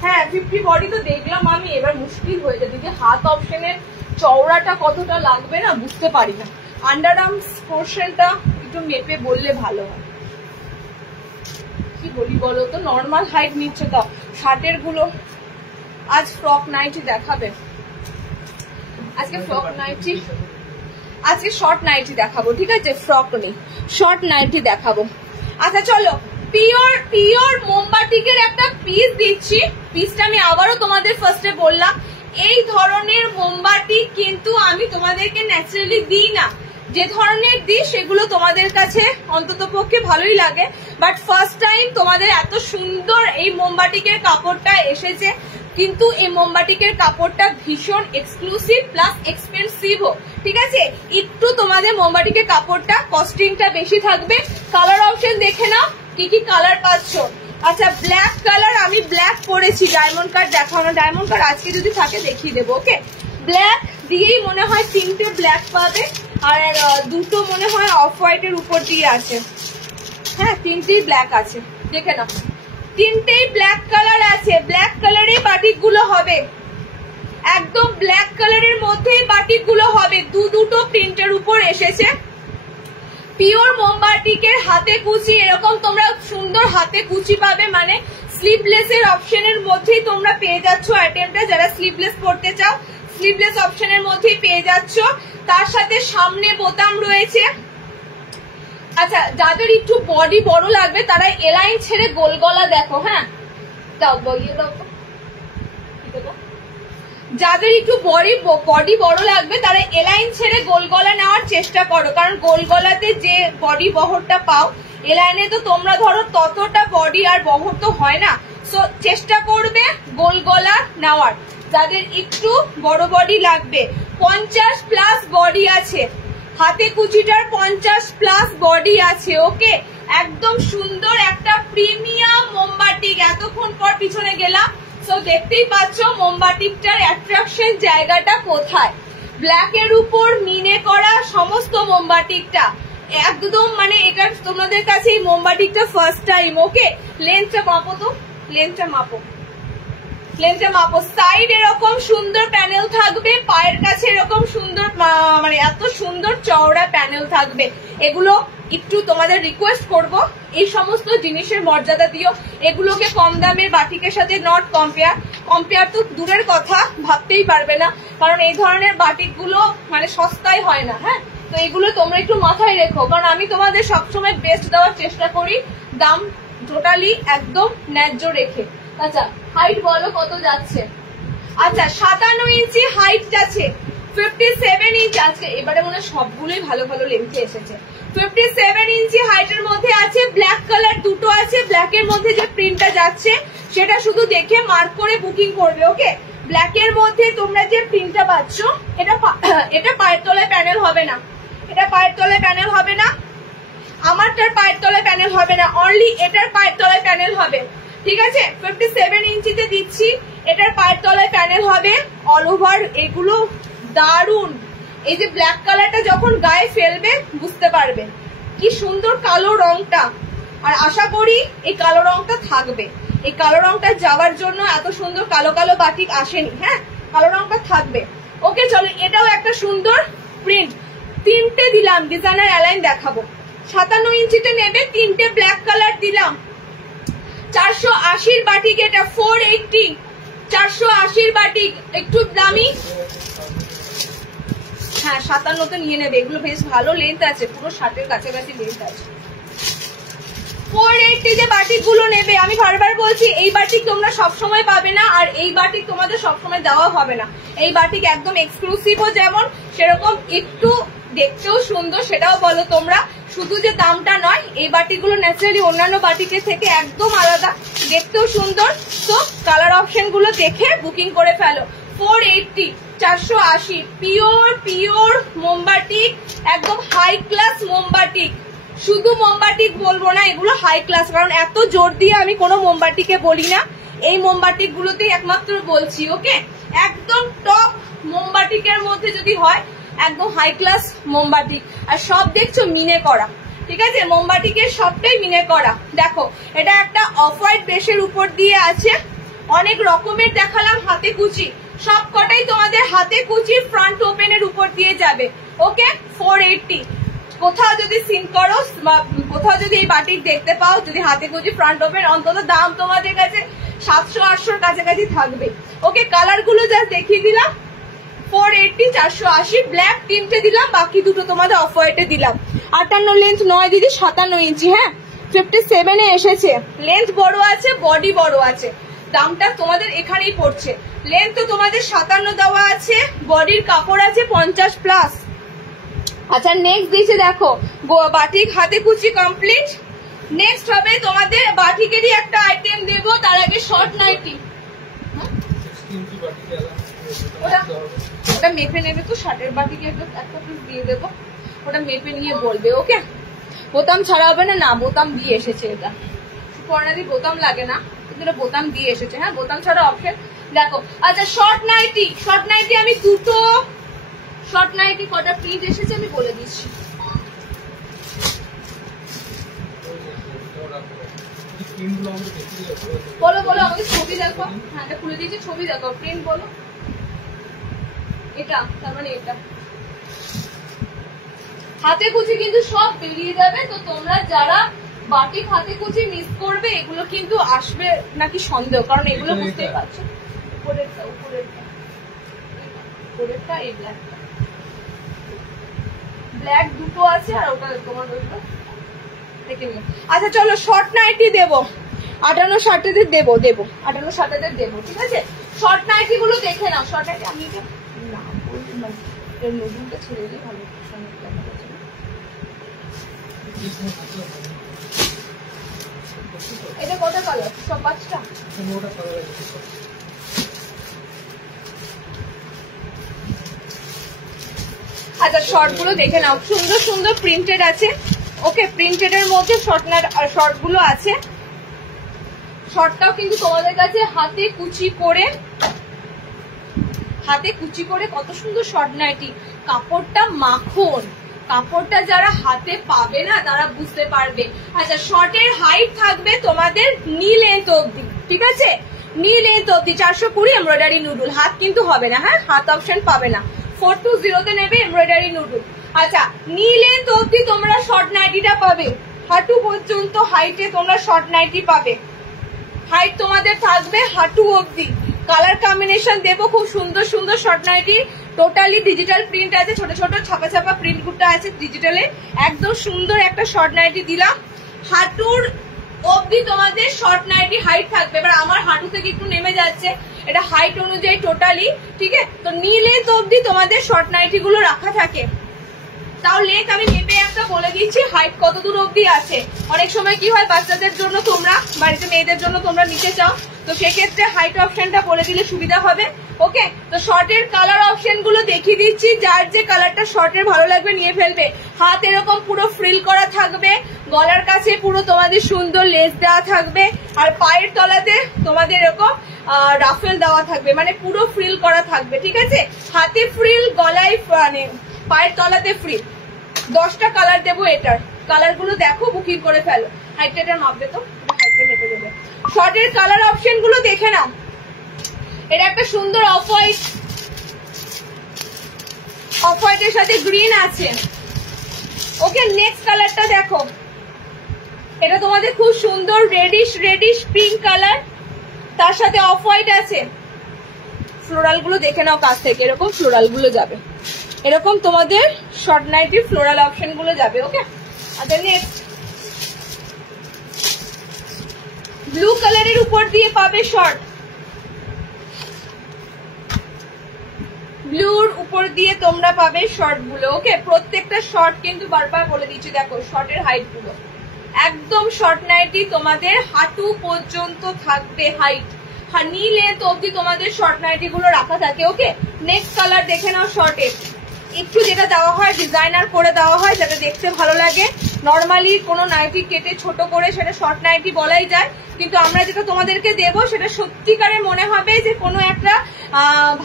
হ্যাঁ 50 বডি তো দেখলাম আমি, এবার মুশকিল হয়ে যায় দিদি, হাত অপশনের চওড়াটা কতটা লাগবে না বুঝতে পারি না। আন্ডার আর্মস পোর্শনটা একটু মেপে বললে ভালো হয়। কি বলি বলো তো, নর্মাল হাইট নিচ্ছে তো শার্টের গুলো। আজ ফ্রক নাইটি দেখাবে, আজকে ফ্রক নাইটি, আজকে শর্ট নাইটি দেখাবো, ঠিক আছে, ফ্রক নেই, শর্ট নাইটি দেখাবো। আচ্ছা চলো, পিওর মোমবাটিকের একটা পিস দিচ্ছি। পিসটা আমি আবারও তোমাদের ফার্স্টে বললাম, এই ধরনের মোমবাটি কিন্তু আমি তোমাদেরকে ন্যাচারালি দিই না। যে ধরনের দিই সেগুলো তোমাদের কাছে অন্তত পক্ষে ভালোই লাগে, বাট ফার্স্ট টাইম তোমাদের এত সুন্দর এই মোমবাটিকের কাপড়টা এসেছে। কিন্তু এই মোমবাটিকের কাপড়টা ভীষণ এক্সক্লুসিভ প্লাস এক্সপেন্সিভও, ঠিক আছে। একটু তোমাদের মোমবাটিকের কাপড়টা কস্টিংটা বেশি থাকবে। কালার অপশন দেখে নাও কি কি কালার পাচ্ছ। আচ্ছা ব্ল্যাক কালার, আমি ব্ল্যাক পরেছি, ডায়মন্ড কাট দেখানো, ডায়মন্ড কাট আজকে যদি থাকে দেখিয়ে দেবো, ওকে। ব্ল্যাক দিয়েই মনে হয় 3টে ব্ল্যাক পাবে, আর 2টো মনে হয় অফ হোয়াইটের উপর দিয়ে আছে। হ্যাঁ 3টেই ব্ল্যাক আছে, দেখে নাও, 3টেই ব্ল্যাক কালার আছে। ব্ল্যাক কালারের বাটিক গুলো হবে, একদম ব্ল্যাক কালারের মধ্যেই বাটিক গুলো হবে। দুটো প্রিন্টের উপর এসেছে। পিওর মোমবাটিকের হাতে কুচি, এরকম তোমরা সুন্দর হাতে কুচি পাবে, মানে স্লিভলেস এর অপশনের মধ্যেই তোমরা পেয়ে যাচ্ছ আইটেমটা। যারা স্লিভলেস পড়তে চাও স্লিভলেস অপশনের মধ্যেই পেয়ে যাচ্ছ। তার সাথে সামনে বোতাম রয়েছে। আচ্ছা যাদের একটু বডি বড় লাগবে তারা এলাইন ছেড়ে গোল গলা দেখো, হ্যাঁ দাও বলিয়ে দাও। যাদের একটু বডি বড় লাগবে তারা এলাইন ছেড়ে গোল গলা নেওয়ার চেষ্টা করো, কারণ গোল গলাতে যে বডি বহরটা পাও এলাইনে তো তোমরা ধরো ততটা বডি আর বহর তো হয় না। সো চেষ্টা করবে গোল গলা নেওয়ার। যাদের একটু বড় বডি লাগবে, 50+ বডি আছে হাতে কুচিটার, 50+ বডি আছে, ওকে। একদম সুন্দর একটা প্রিমিয়াম মোমবাটিক। এতক্ষণ পর পিছনে গেলাম, সো দেখতেই পাচ্ছ মোমবাটিকটার অ্যাট্রাকশন জায়গাটা কোথায়। ব্ল্যাক এর উপর মিনে করা সমস্ত মোমবাটিকটা একদম মানে এটা তোমাদের কাছে এই মোমবাটিকটা ফার্স্ট টাইম। ওকে, লেন্থটা মাপো তো, লেন্থটা মাপো, লেন্থটা মাপো। সাইড এরকম সুন্দর প্যানেল থাকবে, পায়ের কাছে এরকম সুন্দর মানে এত সুন্দর চওড়া প্যানেল থাকবে। এগুলো একটু তোমাদের রিকোয়েস্ট করব, এই সমস্ত জিনিসের মর্যাদা দিও। এগুলোকে কম দামের বাটিকের সাথে নট কম্পেয়ার তো দূরের কথা, ভাবতেই পারবে না, কারণ এই ধরনের বাটিকগুলো মানে সস্তায় হয় না। হ্যাঁ, তো এগুলো তোমরা একটু মাথায় রেখো, কারণ আমি তোমাদের সবসময় বেস্ট দেওয়ার চেষ্টা করি, দাম টোটালি একদম ন্যায্য রেখে। আচ্ছা, হাইট বলো কত যাচ্ছে? আচ্ছা, 57 ইঞ্চি হাইট যাচ্ছে, 57 ইঞ্চি। আজকে এবারে মনে হয় সবগুলোই ভালো ভালো লেন্থে এসেছে। 57 ইঞ্চি হাইটের মধ্যে আছে, ব্ল্যাক কালার দুটো আছে। ব্ল্যাকের মধ্যে যে প্রিন্টটা যাচ্ছে সেটা শুধু দেখে মার্ক করে বুকিং করবে। ওকে, ব্ল্যাকের মধ্যে তোমরা যে প্রিন্টটা পাচ্ছ এটা পায়ের তলায় প্যানেল হবে না, এটা পায়ের তলায় প্যানেল হবে না, আমারটার পায়ের তলায় প্যানেল হবে না, অনলি এটার পায়ের তলায় প্যানেল হবে। ঠিক আছে, 57 ইঞ্চিতে দিচ্ছি, এটার পায়ের তলায় প্যানেল হবে অল ওভার। এগুলো দারুন, এই যে ব্ল্যাক কালারটা যখন গায়ে ফেলবে বুঝতে পারবে কি সুন্দর কালো রংটা। আর আশা করি এই কালো রংটা থাকবে, এই কালো রংটা যাওয়ার জন্য এত সুন্দর কালো কালো বাটিক আসেনি। হ্যাঁ, কালো রংটা থাকবে। ওকে, চলো এটাও একটা সুন্দর প্রিন্ট। তিনটে দিলাম, ডিজাইনার অ্যালাইন দেখাবো। 57 ইঞ্চিতে নেবে, তিনটে ব্ল্যাক কালার দিলাম। 480 বাটিক, এটা 480, 480 বাটিক, একটু দামি। হ্যাঁ, 57তে নিয়ে নেবে, এগুলো বেশ ভালো লেন্থ আছে, পুরো 60-এর কাছাকাছি লেন্থ আছে। 480 যে বাটিক গুলো নেবে, আমি বারবার বলছি এই বাটিক তোমরা সবসময় পাবে না, আর এই বাটিক তোমাদের সবসময় দেওয়া হবে না। এই বাটিক একদম এক্সক্লুসিভও যেমন, সেরকম একটু দেখতেও সুন্দর, সেটাও বলো তোমরা। শুধু যে দামটা নয়, এই বাটিকগুলো ন্যাচারালি অন্যান্য বাটিকের থেকে একদম আলাদা, দেখতেও সুন্দর। তো কালার অপশন গুলো দেখে বুকিং করে ফেলো। 480, 480 পিওর মোমবাটিক, একদম হাই ক্লাস মোমবাটিক। শুধু মোমবাটিক বলবো না, এগুলো হাই ক্লাস, কারণ এত জোর দিয়ে আমি কোনো মোমবাটিকে বলি না, এই মোমবাটিক গুলোতেই একমাত্র বলছি। ওকে, একদম টপ মোমবাটিকের মধ্যে যদি হয়, একদম হাই ক্লাস মোমবাটিক। আর সব দেখছো মিনে করা, ঠিক আছে, মোমবাটিকের সবটাই মিনে করা। দেখো, এটা একটা অফ হোয়াইট বেসের উপর দিয়ে আছে, অনেক রকমের দেখালাম হাতে কুচি, সব কটাই তোমাদের হাতে কুচি ফ্রন্ট ওপেনের উপর দিয়ে যাবে। ওকে, 480। কোথাও যদি সিন করো বা কোথাও যদি এই বাটিক দেখতে পাও, যদি হাতে কুচি ফ্রন্ট ওপেন, অন্তত দাম তোমাদের কাছে 700-800 কাছাকাছি থাকবে। ওকে, কালার গুলো জাস্ট দেখিয়ে দিলাম। 480, 480 ব্ল্যাক তিনটে দিলাম, বাকি দুটো তোমাদের অফ হোয়াইটে দিলাম। 58 লেন্থ নয় দিদি, 57 ইঞ্চি। হ্যাঁ, 57-এ এসেছে, লেন্থ বড় আছে, বডি বড় আছে, দামটা তোমাদের এখানেই পড়ছে। লেন্থ তো তোমাদের 57 দেওয়া আছে, বডির কাপড় আছে 50+। আচ্ছা, নেক্সট দিয়েছে দেখো, বাটিক হাতে কুচি কমপ্লিট। নেক্সট হবে তোমাদের বাটিকেরই একটা আইটেম দেবো, তার আগে শর্ট নাইটি। ওটা মেপে নেবে তো, শার্টের বাটিকে একটা পিস দিয়ে দেবো, ওটা মেপে নিয়ে বলবে। ওকে, বোতাম ছাড়া হবে না, না বোতাম দিয়ে এসেছে, এটা পরনাদি বোতাম লাগে না, কিন্তু এটা বোতাম দিয়ে এসেছে। হ্যাঁ, বোতাম ছাড়া অপশন দেখো। আচ্ছা, শর্ট নাইটি আমি দুটো শর্ট নাইটি কটা প্রিন্ট এসেছে আমি বলে দিচ্ছি। বলো বলো, আমাকে ছবি দেখো। হ্যাঁ, এটা খুলে দিয়েছি, ছবি দেখো, প্রিন্ট বলো। এটা তার মানে এটা হাতে কুচি কিন্তু সব বেরিয়ে যাবে। তো তোমরা যারা বাটিক হাতে কুচি মিস করবে, এগুলো কিন্তু আসবে নাকি সন্দেহ, কারণ এগুলো বুঝতেই পারছো। উপরেরটা এই ব্ল্যাকটা, ব্ল্যাক দুটো আছে, আর ওটা তোমার ওইটা দেখে নিও। আচ্ছা, চলো শর্ট নাইটি দেবো, 58-60 দেবো, 58-60 দেবো। ঠিক আছে, শর্ট নাইটি গুলো দেখে নাও। শর্ট নাইটি আমি না নতুনটা ছেড়ে দিই, ভালো এটা কত কালার? সব 5টা। আচ্ছা, শর্ট গুলো দেখে নাও, সুন্দর সুন্দর প্রিন্টেড আছে। ওকে, প্রিন্টেড এর মধ্যে শর্ট গুলো আছে। শর্টটাও কিন্তু তোমাদের কাছে হাতে কুচি করে কত সুন্দর শর্ট নাইটি, কাপড়টা মাখন, কাপড়টা যারা হাতে পাবে না তারা বুঝতে পারবে। আচ্ছা, শর্টের হাইট থাকবে তোমাদের নি লেন্থ অব্দি, ঠিক আছে? নি লেন্থ অব্দি 420 এমব্রয়ডারি নুডুল, হাত কিন্তু হবে না, হ্যাঁ হাত অপশন পাবে না। 420 তে নেবে এমব্রয়ডারি নুডুল। আচ্ছা, নি লেন্থ অব্দি তোমরা শর্ট নাইটিটা পাবে, হাঁটু পর্যন্ত হাইটে তোমরা শর্ট নাইটি পাবে। হাইট তোমাদের থাকবে হাঁটু অব্দি। কালার কম্বিনেশন দেবো খুব সুন্দর সুন্দর short nightie, totally digital print আছে, ছোট ছোট ছাপা ছাপা প্রিন্ট গুলো আছে ডিজিটালে। একদম সুন্দর একটা শর্ট নাইটি দিলাম, হাঁটুর অব্দি তোমাদের শর্ট নাইটি হাইট থাকবে। এবার আমার হাঁটু থেকে একটু নেমে যাচ্ছে, এটা হাইট অনুযায়ী টোটালি, ঠিক আছে? তো নি লেন্থ অব্দি তোমাদের শর্ট নাইটি গুলো রাখা থাকে। তাও লেন্থ আমি নেবে একটা বলে দিচ্ছি, হাইট কত দূর অব্দি আছে। অনেক সময় কি হয়, বাচ্চাদের জন্য তোমরা বাড়িতে মেয়েদের জন্য তোমরা নিতে চাও, তো সেক্ষেত্রে হাইট অপশনটা বলে দিলে সুবিধা হবে। ওকে, তো শর্টের কালার অপশন গুলো দেখিয়ে দিচ্ছি, যার যে কালারটা শর্টের ভালো লাগবে নিয়ে ফেলবে। হাত এরকম পুরো ফ্রিল করা থাকবে, গলার কাছে পুরো তোমাদের সুন্দর লেস দেওয়া থাকবে, আর পায়ের তলাতে তোমাদের এরকম রাফেল দেওয়া থাকবে, মানে পুরো ফ্রিল করা থাকবে, ঠিক আছে? হাতে ফ্রিল, গলায় মানে পায়ের তলাতে ফ্রিল। 10টা কালার দেবো, এটার কালার গুলো দেখো, বুকিং করে ফেলো। হাইটটা এটা মাপবে তো, হাইটটা মেপে দেবে। শর্টের কালার অপশন গুলো দেখে নাও। এটা একটা সুন্দর অফ হোয়াইট, অফ হোয়াইটের সাথে গ্রিন আছে। ওকে, নেক্সট কালারটা দেখো, এটা তোমাদের খুব সুন্দর রেডিশ পিঙ্ক কালার, তার সাথে অফ হোয়াইট আছে। ফ্লোরাল গুলো দেখে নাও কাছ থেকে, এরকম ফ্লোরাল গুলো যাবে, এরকম তোমাদের শর্ট নাইটির ফ্লোরাল অপশন গুলো যাবে। ওকে, আচ্ছা নেক্সট ব্লু কালারের উপর দিয়ে পাবে শর্ট, ব্লুর উপর দিয়ে তোমরা পাবে শর্ট গুলো। ওকে, প্রত্যেকটা শর্ট কিন্তু বারবার বলে দিচ্ছি, দেখো শর্টের হাইট গুলো একদম শর্ট নাইটি তোমাদের হাঁটু পর্যন্ত থাকবে হাইট, নি লেন্থ অব্দি তোমাদের শর্ট নাইটি গুলো রাখা থাকে। ওকে, নেক্সট কালার দেখে নাও। শর্টের একটু যেটা দেওয়া হয় ডিজাইনার করে দেওয়া হয়, যেটা দেখতে ভালো লাগে। নর্মালি কোনো নাইটি কেটে ছোট করে সেটা শর্ট নাইটি বলাই যায়, কিন্তু আমরা যেটা তোমাদেরকে দেবো সেটা সত্যিকারে মনে হবে যে কোনো একটা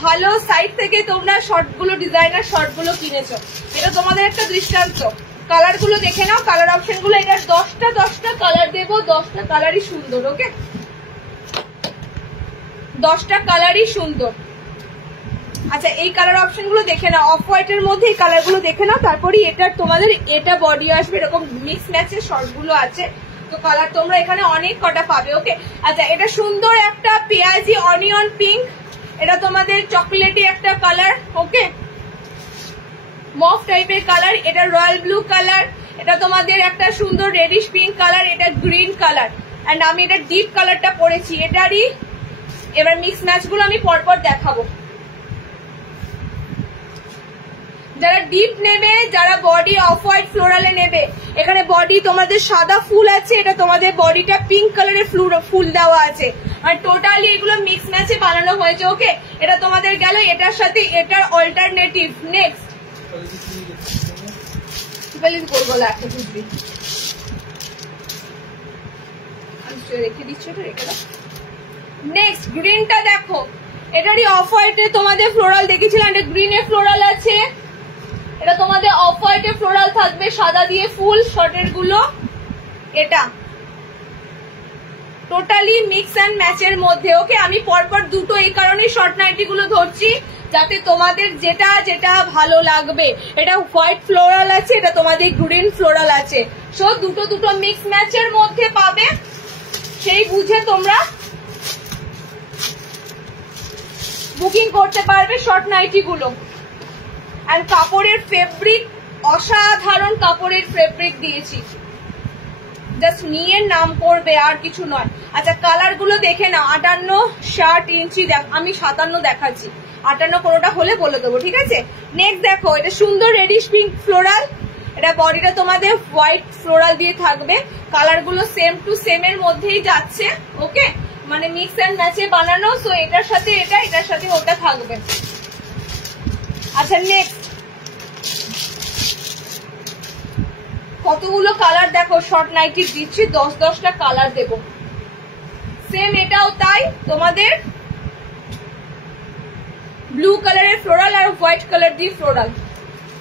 ভালো সাইট থেকে তোমরা শর্ট গুলো, ডিজাইনার শর্ট গুলো কিনেছো, এটা তোমাদের একটা দৃষ্টান্ত। কালার গুলো দেখে নাও, কালার অপশন গুলো, এটা 10টা কালার দেবো, 10টা কালারই সুন্দর। ওকে, 10টা কালারই সুন্দর। আচ্ছা, এই কালার অপশন গুলো দেখে নাও, অফ হোয়াইট এর মধ্যে এই কালার গুলো দেখে নাও। তারপরে এটা তোমাদের এটা বডি আসবে, এরকম মিক্স ম্যাচের শর্ট গুলো আছে, তো কালার তোমরা এখানে অনেক কটা পাবে। ওকে, আচ্ছা এটা সুন্দর একটা পেঁয়াজি অনিয়ন পিঙ্ক, এটা তোমাদের চকলেটি একটা কালার। ওকে, মফ টাইপের কালার, এটা রয়্যাল ব্লু কালার, এটা তোমাদের একটা সুন্দর রেডিশ পিঙ্ক কালার, এটা গ্রিন কালার, এন্ড আমি এটা ডিপ কালারটা পরেছি এটারই। এবার মিক্স ম্যাচ গুলো আমি পরপর দেখাবো। যারা ডিপ নেবে, যারা বডি অফ হোয়াইট ফ্লোরালে নেবে, এখানে বডি তোমাদের সাদা ফুল আছে, এটা তোমাদের বডিটা পিঙ্ক কালারের ফুল দেওয়া আছে, আর টোটালি এগুলো মিক্স ম্যাচে বানানো হয়েছে। ওকে, এটা তোমাদের গেল, এটার সাথে এটার অল্টারনেটিভ। নেক্সট রেখে দিচ্ছ, রেখে দাও। নেক্সট গ্রিনটা দেখো, এটারই অফ হোয়াইটে তোমাদের ফ্লোরাল দেখেছিলাম, এটা গ্রিনে ফ্লোরাল আছে, এটা তোমাদের অফ হোয়াইটে ফ্লোরাল থাকবে, সাদা দিয়ে ফুল শর্টের গুলো। এটা টোটালি মিক্স অ্যান্ড ম্যাচের মধ্যে। ওকে, আমি পরপর দুটো এই কারণে শর্ট নাইটি গুলো ধরছি, যাতে তোমাদের যেটা যেটা ভালো লাগবে। এটা হোয়াইট ফ্লোরাল আছে, এটা তোমাদের গ্রিন ফ্লোরাল আছে, সো দুটো দুটো মিক্স ম্যাচের মধ্যে পাবে, সেই বুঝে তোমরা বুকিং করতে পারবে শর্ট নাইটি গুলো। আর কাপড়ের ফেব্রিক অসাধারণ, কাপড়ের ফেব্রিক দিয়েছি, জাস্ট নিয়ে নাম করবে আর কিছু নয়। আচ্ছা, কালার গুলো দেখে নাও। 58, 60 ইঞ্চি, আমি 57 দেখাচ্ছি, 58 কোনোটা হলে বলে দেবো, ঠিক আছে? নেক্সট দেখো, এটা সুন্দর রেডিশ পিঙ্ক ফ্লোরাল, এটা বডিটা তোমাদের হোয়াইট ফ্লোরাল দিয়ে থাকবে, কালার গুলো সেম টু সেম এর মধ্যেই যাচ্ছে। ওকে, মানে মিক্স অ্যান্ড ম্যাচে বানানো, সো এটার সাথে এটা, এটার সাথে ওটা থাকবে। আচ্ছা নেক্সট কতগুলো কালার দেখো শর্ট নাইটি দিচ্ছি, 10-10টা কালার দেবো। সেম এটাও তাই, তোমাদের ব্লু কালারের ফ্লোরাল আর হোয়াইট কালার দিয়ে ফ্লোরাল।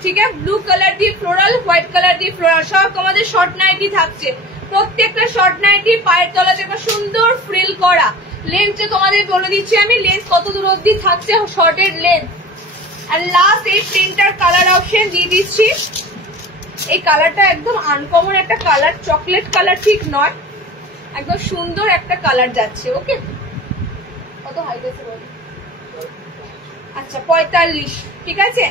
ঠিক আছে, ব্লু কালার দিয়ে ফ্লোরাল, হোয়াইট কালার দিয়ে ফ্লোরাল, সব তোমাদের শর্ট নাইটি থাকছে। প্রত্যেকটা শর্ট নাইটি পায়ের তলাতে একটা সুন্দর ফ্রিল করা। লেন্থে তোমাদের বলে দিচ্ছি আমি লেন্থ কত দূর অব্দি থাকছে শর্টের লেন্থ। আর লাস্ট এই প্রিন্টার কালার অপশন দিয়ে দিচ্ছি। এই কালারটা একদম আনকমন একটা কালার, চকলেট কালার ঠিক নয়, একদম সুন্দর একটা কালার যাচ্ছে। ওকে, কত হাইট আছে বল? আচ্ছা 45, ঠিক আছে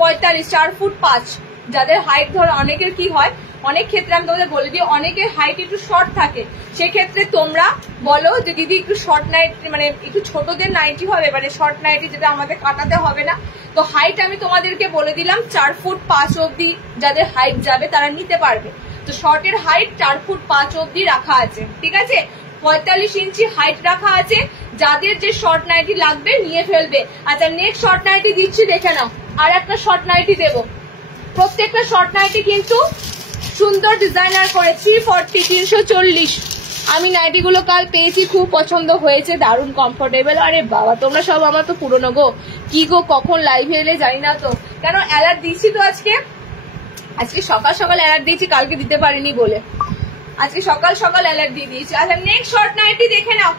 45, 4 ফুট 5। যাদের হাইট ধরো, অনেকের কি হয়, অনেক ক্ষেত্রে আমি তোমাদের বলে দিই, অনেকের হাইট একটু শর্ট থাকে, সেক্ষেত্রে তোমরা বলো যে দিদি একটু শর্ট নাইটি, মানে একটু ছোটদের নাইটি হবে, মানে শর্ট নাইটি যেটা আমাদের কাটাতে হবে না। তো হাইট আমি তোমাদেরকে বলে দিলাম 4 ফুট 5 অব্দি যাদের হাইট যাবে তারা নিতে পারবে। তো শর্টের হাইট 4 ফুট 5 অব্দি রাখা আছে, ঠিক আছে 45 ইঞ্চি হাইট রাখা আছে। যাদের যে শর্ট নাইটি লাগবে নিয়ে ফেলবে। আচ্ছা নেক্সট শর্ট নাইটি দিচ্ছি, দেখে নাও। আর একটা শর্ট নাইটি দেবো। প্রত্যেকটা শর্ট নাইটি কিন্তু সুন্দর ডিজাইনার করে 340, 340। আমি নাইটিগুলো কাল পেয়েছি, খুব পছন্দ হয়েছে, দারুণ কমফোর্টেবল। আরে বাবা তোমরা সব আমার তো পুরনো গো, কি গো কখন লাইভে এলে জানি না তো, কেন অ্যালার্ট দিচ্ছি তো আজকে সকাল সকাল অ্যালার্ট দিয়েছি, কালকে দিতে পারিনি বলে আজকে সকাল সকাল অ্যালার্ট দিয়ে দিয়েছি। আচ্ছা নেক্সট শর্ট নাইটি দেখে নাও,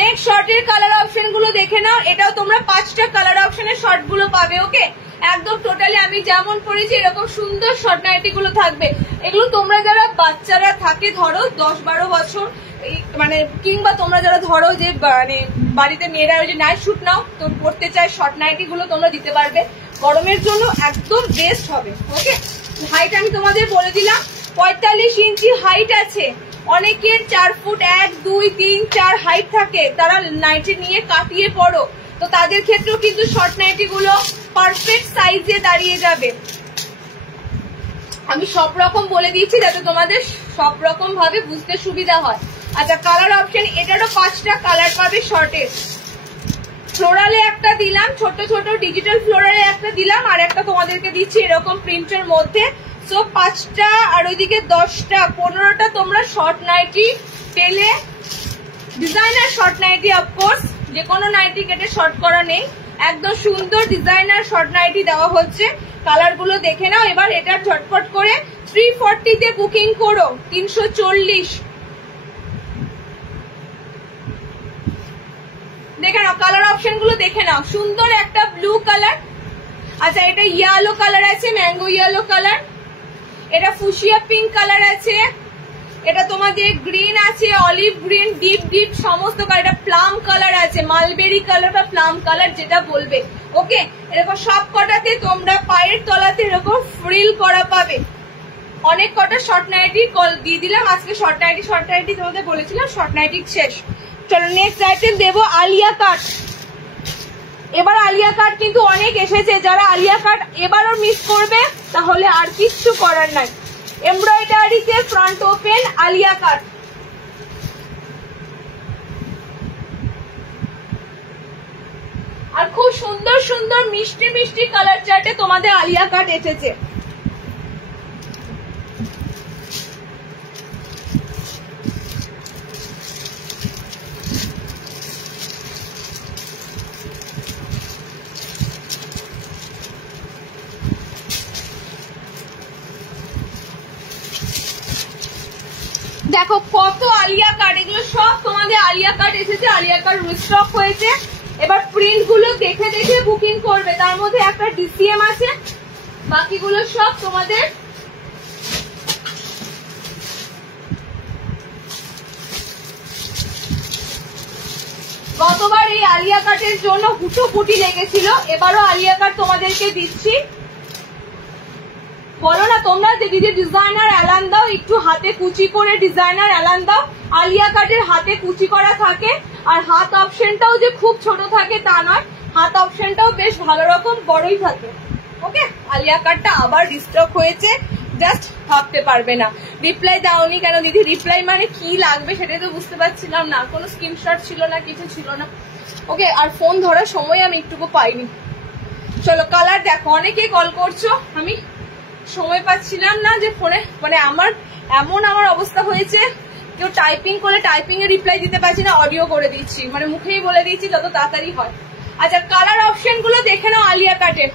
নেক্সট শর্টের কালার অপশন গুলো দেখে নাও। এটাও তোমরা 5টা কালার অপশনের শর্ট গুলো পাবে। ওকে, একদম টোটালি আমি যেমন পরেছি এরকম সুন্দর শর্ট নাইটি গুলো থাকবে। এগুলো তোমরা যারা বাচ্চারা থাকে ধরো 10-12 বছর, মানে কিংবা তোমরা যারা ধরো যে মানে বাড়িতে মেয়েরা ওই যে নাইট শুট নাও তো পড়তে চায়, শর্ট নাইটি গুলো তোমরা দিতে পারবে, গরমের জন্য একদম বেস্ট হবে। ওকে, হাইট আমি তোমাদের বলে দিলাম 45 ইঞ্চি হাইট আছে। অনেকের 4 ফুট 1, 2, 3, 4 হাইট থাকে, তারা নাইটি নিয়ে কাটিয়ে পড়ো, তো তাদের ক্ষেত্রেও কিন্তু শর্ট নাইটি গুলো পারফেক্ট সাইজে দাঁড়িয়ে যাবে। আমি সব রকম বলে দিয়েছি যাতে তোমাদের সব রকম ভাবে বুঝতে সুবিধা হয়। আচ্ছা কালার অপশন, এটারও 5টা কালার পাবে শর্টের। ফ্লোরালে একটা দিলাম, ছোট ছোট ডিজিটাল ফ্লোরালে একটা দিলাম, আর একটা তোমাদেরকে দিচ্ছি এরকম প্রিন্টের মধ্যে। সো 5টা আর ওইদিকে 10টা, 15টা তোমরা শর্ট নাইটি পেলে। ডিজাইনার শর্ট নাইটি, অফকোর্স যে কোনো নাইটি কেটে শর্ট করা নেই, একদম সুন্দর ডিজাইনার শর্ট নাইটি দেওয়া হচ্ছে। কালার গুলো দেখে নাও। এবার এটা ঝটপট করে 340 তে বুকিং করো, 340। দেখে নাও কালার অপশন গুলো দেখে নাও, সুন্দর একটা ব্লু কালার। আচ্ছা এটা ইয়েলো কালার আছে, ম্যাঙ্গো ইয়েলো কালার। এটা ফুশিয়া পিঙ্ক কালার আছে, এটা তোমাদের গ্রিন আছে, অলিভ গ্রিন, ডিপ ডিপ সমস্ত কালার। এটা প্লাম কালার আছে, মালবেরি কালার বা প্লাম কালার যেটা বলবে। ওকে, এরকম সব কটাতে তোমরা পায়ের তলাতে এরকম ফ্রিল করা পাবে। অনেক কটা শর্ট নাইটি কল দিয়ে দিলাম আজকে। শর্ট নাইটি তোমাদের বলেছিলাম শর্ট নাইটি শেষ। চলো নেক্সট আইটেম দেবো আলিয়া কাট। এবার আলিয়া কাট কিন্তু অনেক এসেছে, যারা আলিয়া কাট এবারও মিস করবে তাহলে আর কিচ্ছু করার নাই। এমব্রয়ডারিতে ফ্রন্ট ওপেন আলিয়া কাট। আর খুব সুন্দর সুন্দর মিষ্টি মিষ্টি কালার চার্টে তোমাদের আলিয়া কাট এসেছে। দেখো কত আলিয়া কাট, এগুলো সব তোমাদের আলিয়া কাট এসেছে, আলিয়া কাট রিস্টক হয়েছে। এবার প্রিন্ট গুলো দেখে দেখে বুকিং করবে, তার মধ্যে একটা ডিসিএম আছে, বাকিগুলো সব তোমাদের গতবার এই আলিয়া কাটের জন্য হুটোপুটি লেগেছিল, এবারও আলিয়া কাট তোমাদেরকে দিচ্ছি। বলো না তোমরা যে দিদি ডিজাইনার অ্যালান দাও, একটু হাতে কুচি করে ডিজাইনার অ্যালান দাও। আলিয়া কাটের হাতে কুচি করা থাকে, আর হাত অপশনটাও যে খুব ছোট থাকে তা নয়, হাত অপশনটাও বেশ ভালো রকম বড়ই থাকে। ওকে, আলিয়া কাটটা আবার রিস্টক হয়েছে, জাস্ট ভাবতে পারবে না। রিপ্লাই দাওনি কেন দিদি? রিপ্লাই মানে কি লাগবে সেটাই তো বুঝতে পারছিলাম না, কোনো স্ক্রিনশট ছিল না, কিছু ছিল না। ওকে, আর ফোন ধরার সময় আমি একটুকু পাইনি। চলো কালার দেখো, অনেকে কল করছো, আমি সময় পাচ্ছিলাম না যে ফোনে, মানে আমার অবস্থা হয়েছে, কেউ টাইপিং করলে টাইপিং এ রিপ্লাই দিতে পারছি না, অডিও করে দিচ্ছি, মানে মুখেই বলে দিচ্ছি যত তাড়াতাড়ি হয়। আচ্ছা কালার অপশন গুলো দেখে নাও আলিয়া কাটের।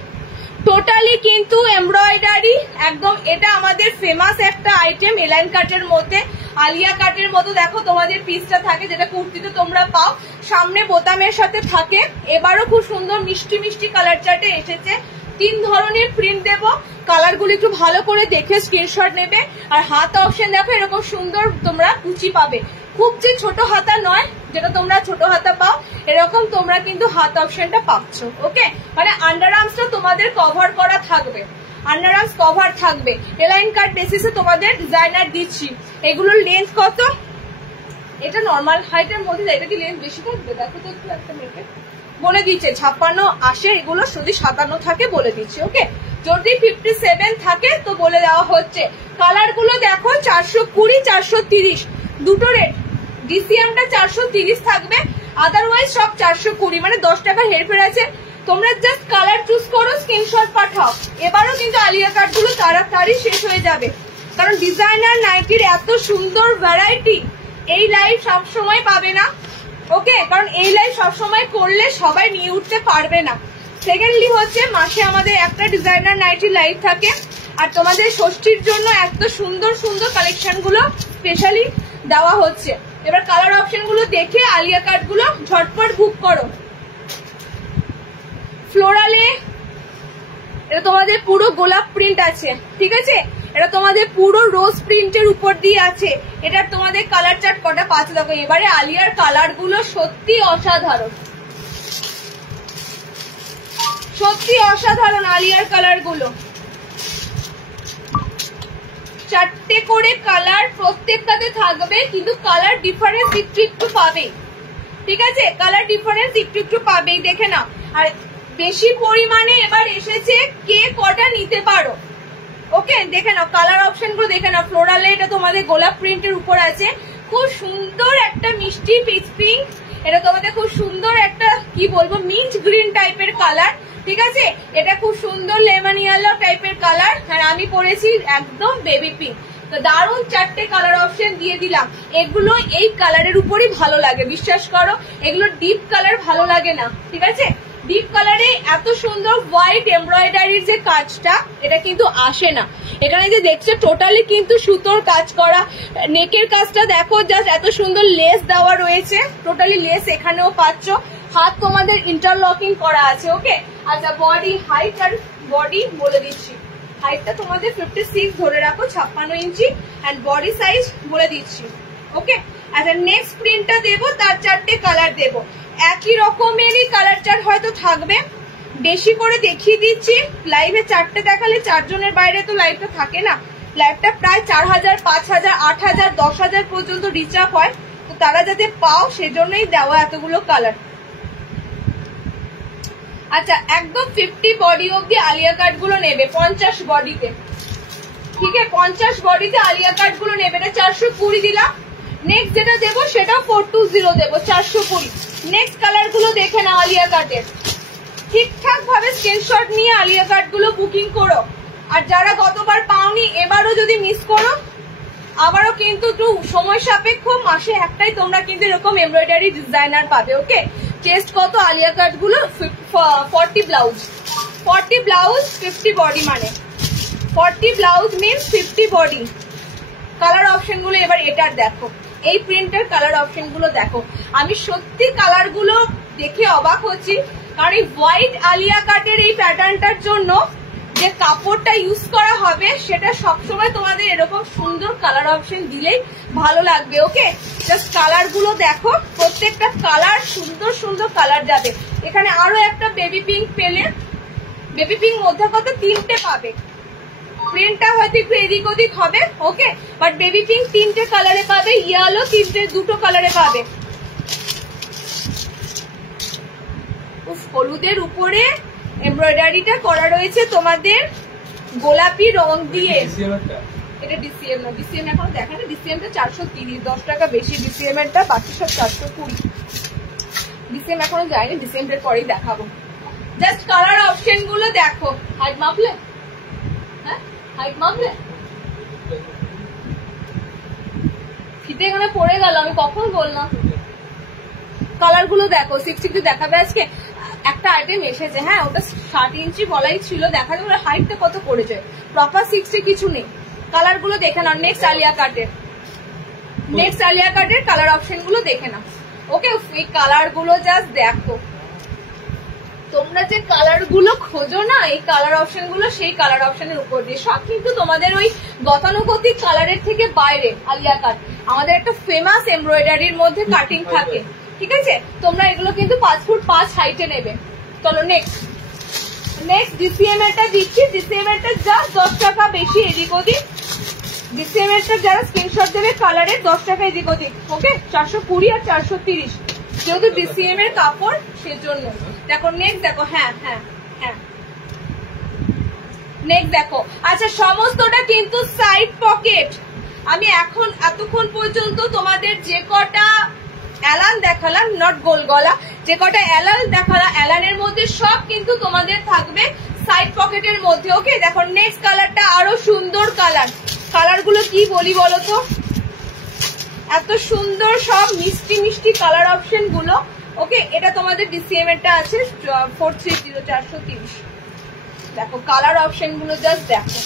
টোটালি কিন্তু এমব্রয়ডারি একদম। এটা আমাদের ফেমাস একটা আইটেম এলাইন কাটের মধ্যে, আলিয়া কাটের মতো দেখো তোমাদের পিসটা থাকে, যেটা কুর্তিতে তোমরা পাও, সামনে বোতামের সাথে থাকে। এবারও খুব সুন্দর মিষ্টি মিষ্টি কালার চার্টে এসেছে। 3 ধরনের প্রিন্ট দেবো, কালারগুলো একটু ভালো করে দেখে স্ক্রিনশট নেবে। আর হাত অপশন দেখো এরকম সুন্দর তোমরা কুচি পাবে, খুব যে ছোট হাতা নয়, যেটা তোমরা ছোট হাতা পাও এরকম তোমরা কিন্তু হাত অপশনটা পাচ্ছ। ওকে, মানে আন্ডার আর্মসটা তোমাদের কভার করা থাকবে, আন্ডার আর্মস কভার থাকবে। এলাইন কাট বেসিসে তোমাদের ডিজাইনার দিচ্ছি। এগুলোর লেন্থ কত? এটা নর্মাল হাইটের মধ্যে, এটা কি লেন্থ বেশি থাকবে? দেখো তো একটু, একটা মেপে বলে দিচ্ছে 56 আসে, এগুলো যদি 57 থাকে বলে দিচ্ছি। ওকে, যদি 57 থাকে তো বলে দেওয়া হচ্ছে। কালার গুলো দেখো 420, 430 দুটো রেট। ডিসিএমটা 430 থাকবে, আদারওয়াইজ সব 420, মানে 10 টাকা হেরফের আছে। তোমরা জাস্ট কালার চুজ করো, স্ক্রিনশট পাঠাও। এবারও কিন্তু আলিয়া কাট গুলো তাড়াতাড়ি শেষ হয়ে যাবে, কারণ ডিজাইনার নাইটির এত সুন্দর ভ্যারাইটি এই লাইভ সবসময় পাবে না। ওকে, কারণ এই লাইভ সবসময় করলে সবাই নিয়ে উঠতে পারবে না। সেকেন্ডলি হচ্ছে মাসে আমাদের একটা ডিজাইনার নাইটি লাইভ থাকে, আর তোমাদের ষষ্ঠীর জন্য এত সুন্দর সুন্দর কালেকশন গুলো স্পেশালি দেওয়া হচ্ছে। এবার কালার অপশন গুলো দেখে আলিয়া কাট গুলো ঝটপট বুক করো। ফ্লোরালে এটা তোমাদের পুরো গোলাপ প্রিন্ট আছে, ঠিক আছে? এটা তোমাদের পুরো রোজ প্রিন্টের উপর দিয়ে আছে। এটা তোমাদের কালার চার্ট কটা পাচ্ছে দেখো। এবারে আলিয়ার কালার গুলো সত্যি অসাধারণ, সত্যি অসাধারণ আলিয়ার কালার গুলো। 4টে করে কালার প্রত্যেকটাতে থাকবে, কিন্তু কালার ডিফারেন্স একটু একটু পাবে, ঠিক আছে? কালার ডিফারেন্স একটু একটু পাবেই, দেখে নাও। আর বেশি পরিমাণে এবার এসেছে, কে কটা নিতে পারো। ওকে, দেখে নাও কালার অপশন গুলো দেখে নাও। ফ্লোরালে এটা তোমাদের গোলাপ প্রিন্টের উপর আছে, খুব সুন্দর একটা মিষ্টি পিচ পিঙ্ক। এটা তোমাদের খুব সুন্দর একটা কি বলবো মিন্ট গ্রিন টাইপের কালার, ঠিক আছে? এটা খুব সুন্দর লেমন ইয়েলো টাইপের কালার, আর আমি পরেছি একদম বেবি পিঙ্ক। তো দারুণ 4টে কালার অপশন দিয়ে দিলাম। এগুলো এই কালারের উপরই ভালো লাগে, বিশ্বাস করো। এগুলো ডিপ কালার ভালো লাগে না, ঠিক আছে? ডিপ কালারে এত সুন্দর হোয়াইট এমব্রয়ডারির যে কাজটা, এটা কিন্তু আসে না। এখানে যে দেখছো টোটালি কিন্তু সুতোর কাজ করা। নেকের কাজটা দেখো, জাস্ট এত সুন্দর লেস দেওয়া রয়েছে, টোটালি লেস এখানেও পাচ্ছ। হাত তোমাদের ইন্টারলকিং করা আছে। ওকে, আচ্ছা বডি হাইট আর বডি বলে দিচ্ছি। হাইটটা তোমাদের 56 ধরে রাখো, 56 ইঞ্চি, এন্ড বডি সাইজ বলে দিচ্ছি। ওকে, আচ্ছা নেক্সট প্রিন্টটা দেবো, তার 4টে কালার দেবো। একই রকমেরই কালার চার্ট হয়তো থাকবে, বেশি করে দেখিয়ে দিচ্ছি। লাইভে 4টে দেখালে 4 জনের বাইরে তো লাইভটা থাকে না। লাইভটা প্রায় 4000, 5000, 8000, 10000 পর্যন্ত রিচ আপ হয়, তো তারা যাতে পাও সেজন্যই দেওয়া এতগুলো কালার। আচ্ছা, একদম 50 বডি অব্দি আলিয়া কাট গুলো নেবে, 50 বডিতে, ঠিক আছে? 50 বডিতে আলিয়া কাট গুলো নেবে, এটা 420 দিলাম। নেক্সট যেটা দেবো সেটা 420 দেবো, 420। নেক্সট কালার গুলো দেখে নাও আলিয়া কাটের, ঠিকঠাক ভাবে স্ক্রিনশট নিয়ে আলিয়া কাট গুলো বুকিং করো। আর যারা গতবার পাওনি এবারও যদি মিস করো, আবারও কিন্তু একটু সময় সাপেক্ষ, মাসে একটাই তোমরা কিন্তু এরকম এমব্রয়ডারি ডিজাইনার পাবে। ওকে, চেস্ট কত আলিয়া কাট গুলো? 40 ব্লাউজ, 40 ব্লাউজ 50 বডি, মানে 40 blouse means 50 body. Colour option গুলো এবার এটার দেখো, এই প্রিন্টের কালার অপশন গুলো দেখো। আমি সত্যি কালার গুলো দেখে অবাক হচ্ছি, কারণ এই হোয়াইট আলিয়া কাটের এই প্যাটার্নটার জন্য যে কাপড়টা ইউজ করা হবে সেটা সবসময় তোমাদের এরকম সুন্দর কালার অপশন দিলেই ভালো লাগবে। ওকে, জাস্ট কালার গুলো দেখো, প্রত্যেকটা কালার সুন্দর সুন্দর কালার যাবে। এখানে আরো একটা বেবি পিঙ্ক পেলে, বেবি পিঙ্ক মধ্যে কত 3টে পাবে। প্রিন্টটা হয়তো একটু এদিক ওদিক হবে, ওকে, বাট বেবি পিঙ্ক 3টে কালারে পাবে, ইয়েলো 2 কালারে পাবে। হলুদের উপরে এমব্রয়ডারিটা করা রয়েছে তোমাদের গোলাপি রং দিয়ে। এটা ডিসিএম না, ডিসিএম এখন দেখা না, ডিসিএমটা 430, 10 টাকা বেশি ডিসিএম এরটা, বাকি সব 420। ডিসিএম এখনো যায়নি, ডিসিএমের পরেই দেখাবো। জাস্ট কালার অপশন গুলো দেখো। হাইট মাপলে? হ্যাঁ, হাইট মাপলে? ফিতে এখানে পড়ে গেল, আমি কখন বললাম। কালার গুলো দেখো, 60 দেখাবে আজকে। একটা আইটেম এসেছে, হ্যাঁ ওটা 60 ইঞ্চি বলাই ছিল, দেখা যাবে ওর হাইটটা কত করেছে, প্রপার 60 কিছু নেই। কালার গুলো দেখে নাও, নেক্সট আলিয়া কাটের কালার অপশন গুলো দেখে নাও। ওকে, এই কালার গুলো জাস্ট দেখো, তোমরা যে কালার গুলো খোঁজো না, এই কালার অপশন গুলো সেই কালার অপশনের উপর দিয়ে, সব কিন্তু তোমাদের ওই গতানুগতিক কালারের থেকে বাইরে। আলিয়া কাট আমাদের একটা ফেমাস এমব্রয়ডারির মধ্যে কাটিং থাকে, ঠিক আছে? তোমরা এগুলো কিন্তু 5 ফুট 5 হাইটে নেবে। চলো নেক্সট ডিসিএম এরটা দিচ্ছি। ডিসিএম এরটা জাস্ট 10 টাকা বেশি এদিক ওদিক। ডিসিএম এরটা যারা স্ক্রিনশট দেবে কালারের 10 টাকা এদিক ওদিক। ওকে, 420 আর 430, যেহেতু ডিসিএম এর কাপড় সেজন্য। দেখো নেক্সট দেখো, হ্যাঁ নেক্সট দেখো। আচ্ছা, সমস্তটা কিন্তু সাইড পকেট। আমি এতক্ষণ পর্যন্ত তোমাদের যে কটা অ্যালান দেখালাম, নট গোল গলা, যে কটা অ্যালান দেখালাম, অ্যালানের মধ্যে সব কিন্তু তোমাদের থাকবে সাইড পকেটের মধ্যে। ওকে, দেখো নেক্সট কালারটা আরো সুন্দর কালার গুলো কি বলি বলো তো, এত সুন্দর সব মিষ্টি মিষ্টি কালার অপশন গুলো। ওকে, এটা তোমাদের ডিসিএম এরটা আছে 430 430। দেখো কালার অপশন গুলো জাস্ট দেখো,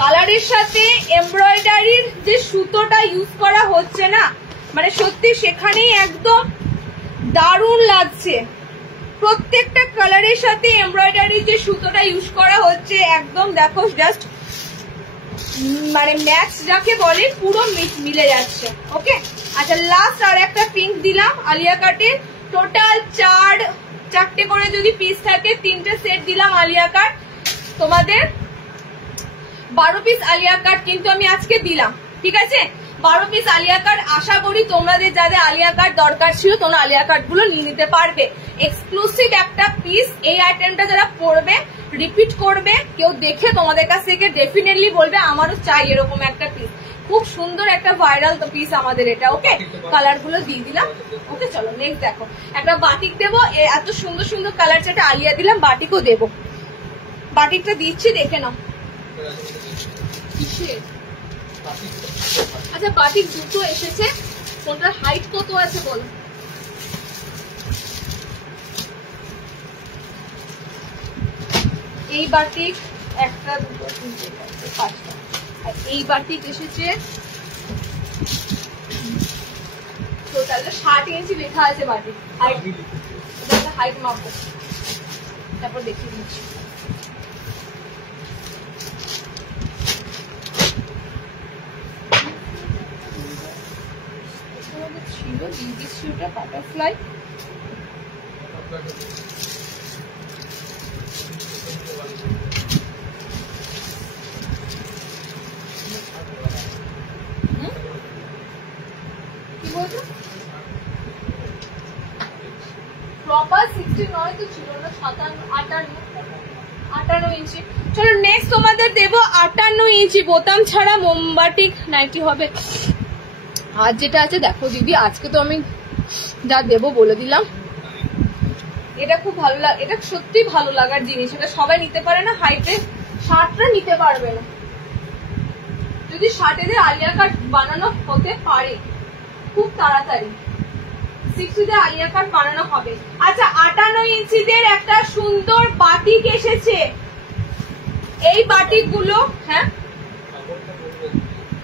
কালারের সাথে এমব্রয়ডারির যে সুতোটা ইউজ করা হচ্ছে না, মানে সত্যি সেখানেই একদম দারুণ লাগছে। প্রত্যেকটা কালারের সাথে এমব্রয়ডারির যে সুতোটা ইউজ করা হচ্ছে একদম দেখো, জাস্ট মানে ম্যাচ যাকে বলে পুরো মিলে যাচ্ছে। ওকে, আচ্ছা লাস্ট আর একটা পিঙ্ক দিলাম আলিয়া কাটে। টোটাল 4টে করে যদি পিস থাকে, 3টে সেট দিলাম আলিয়া কাট। তোমাদের 12 পিস আলিয়া কাট কিন্তু আমি আজকে দিলাম, ঠিক আছে? 12 পিস আলিয়া কাট। আশা করি তোমাদের যাদের আলিয়া কাট দরকার ছিল, তোমরা আলিয়া কাট গুলো নিয়ে নিতে পারবে। এক্সক্লুসিভ একটা পিস। এই আইটেমটা যারা পরবে, রিপিট করবে, কেউ দেখে তোমাদের কাছ থেকে ডেফিনেটলি বলবে আমারও চাই এরকম একটা পিস। খুব সুন্দর একটা ভাইরাল পিস আমাদের এটা। ওকে, কালার গুলো দিয়ে দিলাম। ওকে, চলো নেক্সট দেখো, একটা বাটিক দেবো। এত সুন্দর সুন্দর কালার, যেটা আলিয়া দিলাম বাটিকও দেবো। বাটিকটা দিচ্ছি, দেখে নাও। আচ্ছা, বাটিক দুটো এসেছে, কোনটার হাইট কত আছে বলো? এই বাটিক 1টা 2টো 3টে 4টে 5টা, আর এই বাটিক এসেছে টোটাল 60 ইঞ্চি লেখা আছে বাটিক। হাইট মাপবো, তারপর দেখিয়ে দিচ্ছি। ছিল ওটা বাটারফ্লাই, কি বলছো? প্রপার 69 তো ছিল না, 58 ইঞ্চি। চলো নেক্সট তোমাদের দেবো 58 ইঞ্চি বোতাম ছাড়া মোমবাটিক নাইটি হবে। আর যেটা আছে দেখো দিদি, আজকে তো আমি যা দেবো বলে দিলাম। এটা খুব ভালো লাগে, এটা সত্যি ভালো লাগার জিনিস। এটা সবাই নিতে পারে না, হাইটে 60টা নিতে পারবে না। যদি 60 আলিয়া কাট বানানো হতে পারে খুব তাড়াতাড়ি, 60 আলিয়া কাট বানানো হবে। আচ্ছা, 58 ইঞ্চিদের একটা সুন্দর বাটিক এসেছে। এই বাটিক গুলো, হ্যাঁ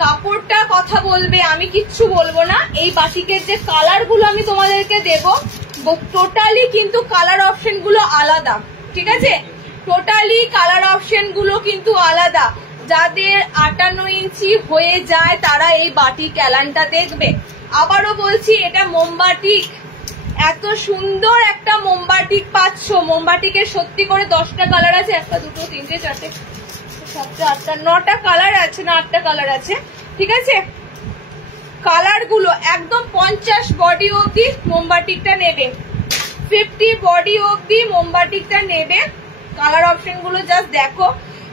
কাপড়টা কথা বলবে, আমি কিচ্ছু বলবো না। এই বাটিকের যে কালার গুলো আমি তোমাদেরকে দেবো, টোটালি কিন্তু কালার অপশন গুলো আলাদা, ঠিক আছে? টোটালি কালার অপশন গুলো কিন্তু আলাদা। যাদের 58 ইঞ্চি হয়ে যায় তারা এই বাটিক অ্যালানটা দেখবে। আবারও বলছি, এটা মোমবাটিক, এত সুন্দর একটা মোমবাটিক পাচ্ছ। মোমবাটিকের সত্যি করে 10টা কালার আছে, 1টা 2টো 3টে 4টে 7টা 8টা 9টা কালার আছে, না 8টা কালার আছে, ঠিক আছে? কালার গুলো একদম 50 বডি অব্দি মোমবাটিকটা নেবে, 50 বডি অব্দি মোমবাটিকটা নেবে। কালার অপশন গুলো জাস্ট দেখো,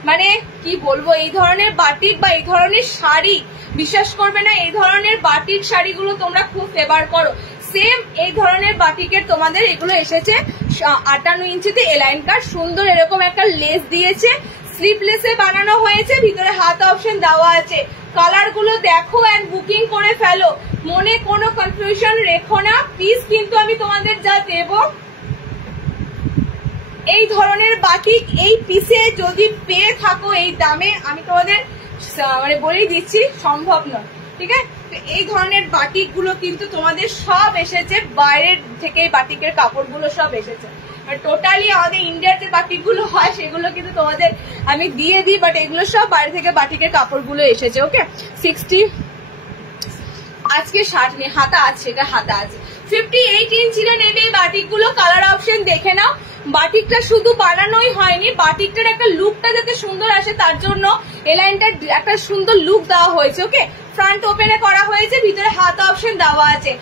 মানে কি বলবো, এই ধরনের বাটিক বা এই ধরনের শাড়ি বিশ্বাস করবে না, এই ধরনের বাটিক শাড়িগুলো তোমরা খুব ফেভার করো। সেম এই ধরনের বাটিকের তোমাদের এগুলো এসেছে 58 ইঞ্চিতে এলাইন কাট। সুন্দর এরকম একটা লেস দিয়েছে, স্লিপলেসে বানানো হয়েছে, ভিতরে হাত অপশন দেওয়া আছে। কালার গুলো দেখো এন্ড বুকিং করে ফেলো, মনে কোনো কনফিউশন রেখো না। পিস কিন্তু আমি তোমাদের যা দেবো এই ধরনের বাটিক এই পিসে যদি পেয়ে থাকো এই দামে, আমি তোমাদের মানে বলেই দিচ্ছি সম্ভব নয়, ঠিক আছে? এই ধরনের বাটিক গুলো কিন্তু তোমাদের সব এসেছে বাইরের থেকে, এই বাটিকের কাপড়গুলো সব এসেছে। টোটালি আমাদের ইন্ডিয়ার যে বাটিক গুলো হয় সেগুলো কিন্তু তোমাদের আমি দিয়ে দিই, বাট এগুলো সব বাইরে থেকে বাটিকের কাপড়গুলো এসেছে। ওকে, 60 আজকে 60 নেই, হাতা আছে, এটা হাতা আছে। 58 ইঞ্চিরে নেবে এই বাটিকগুলো। কালার অপশন দেখে নাও। বাটিকটা শুধু বানানোই হয়নি, বাটিকটার একটা লুকটা যাতে সুন্দর আসে তার জন্য এই লাইনটার একটা সুন্দর লুক দেওয়া হয়েছে। ওকে, ফ্রন্ট ওপেনে করা হয়েছে, ভিতরে হাত অপশন দেওয়া আছে।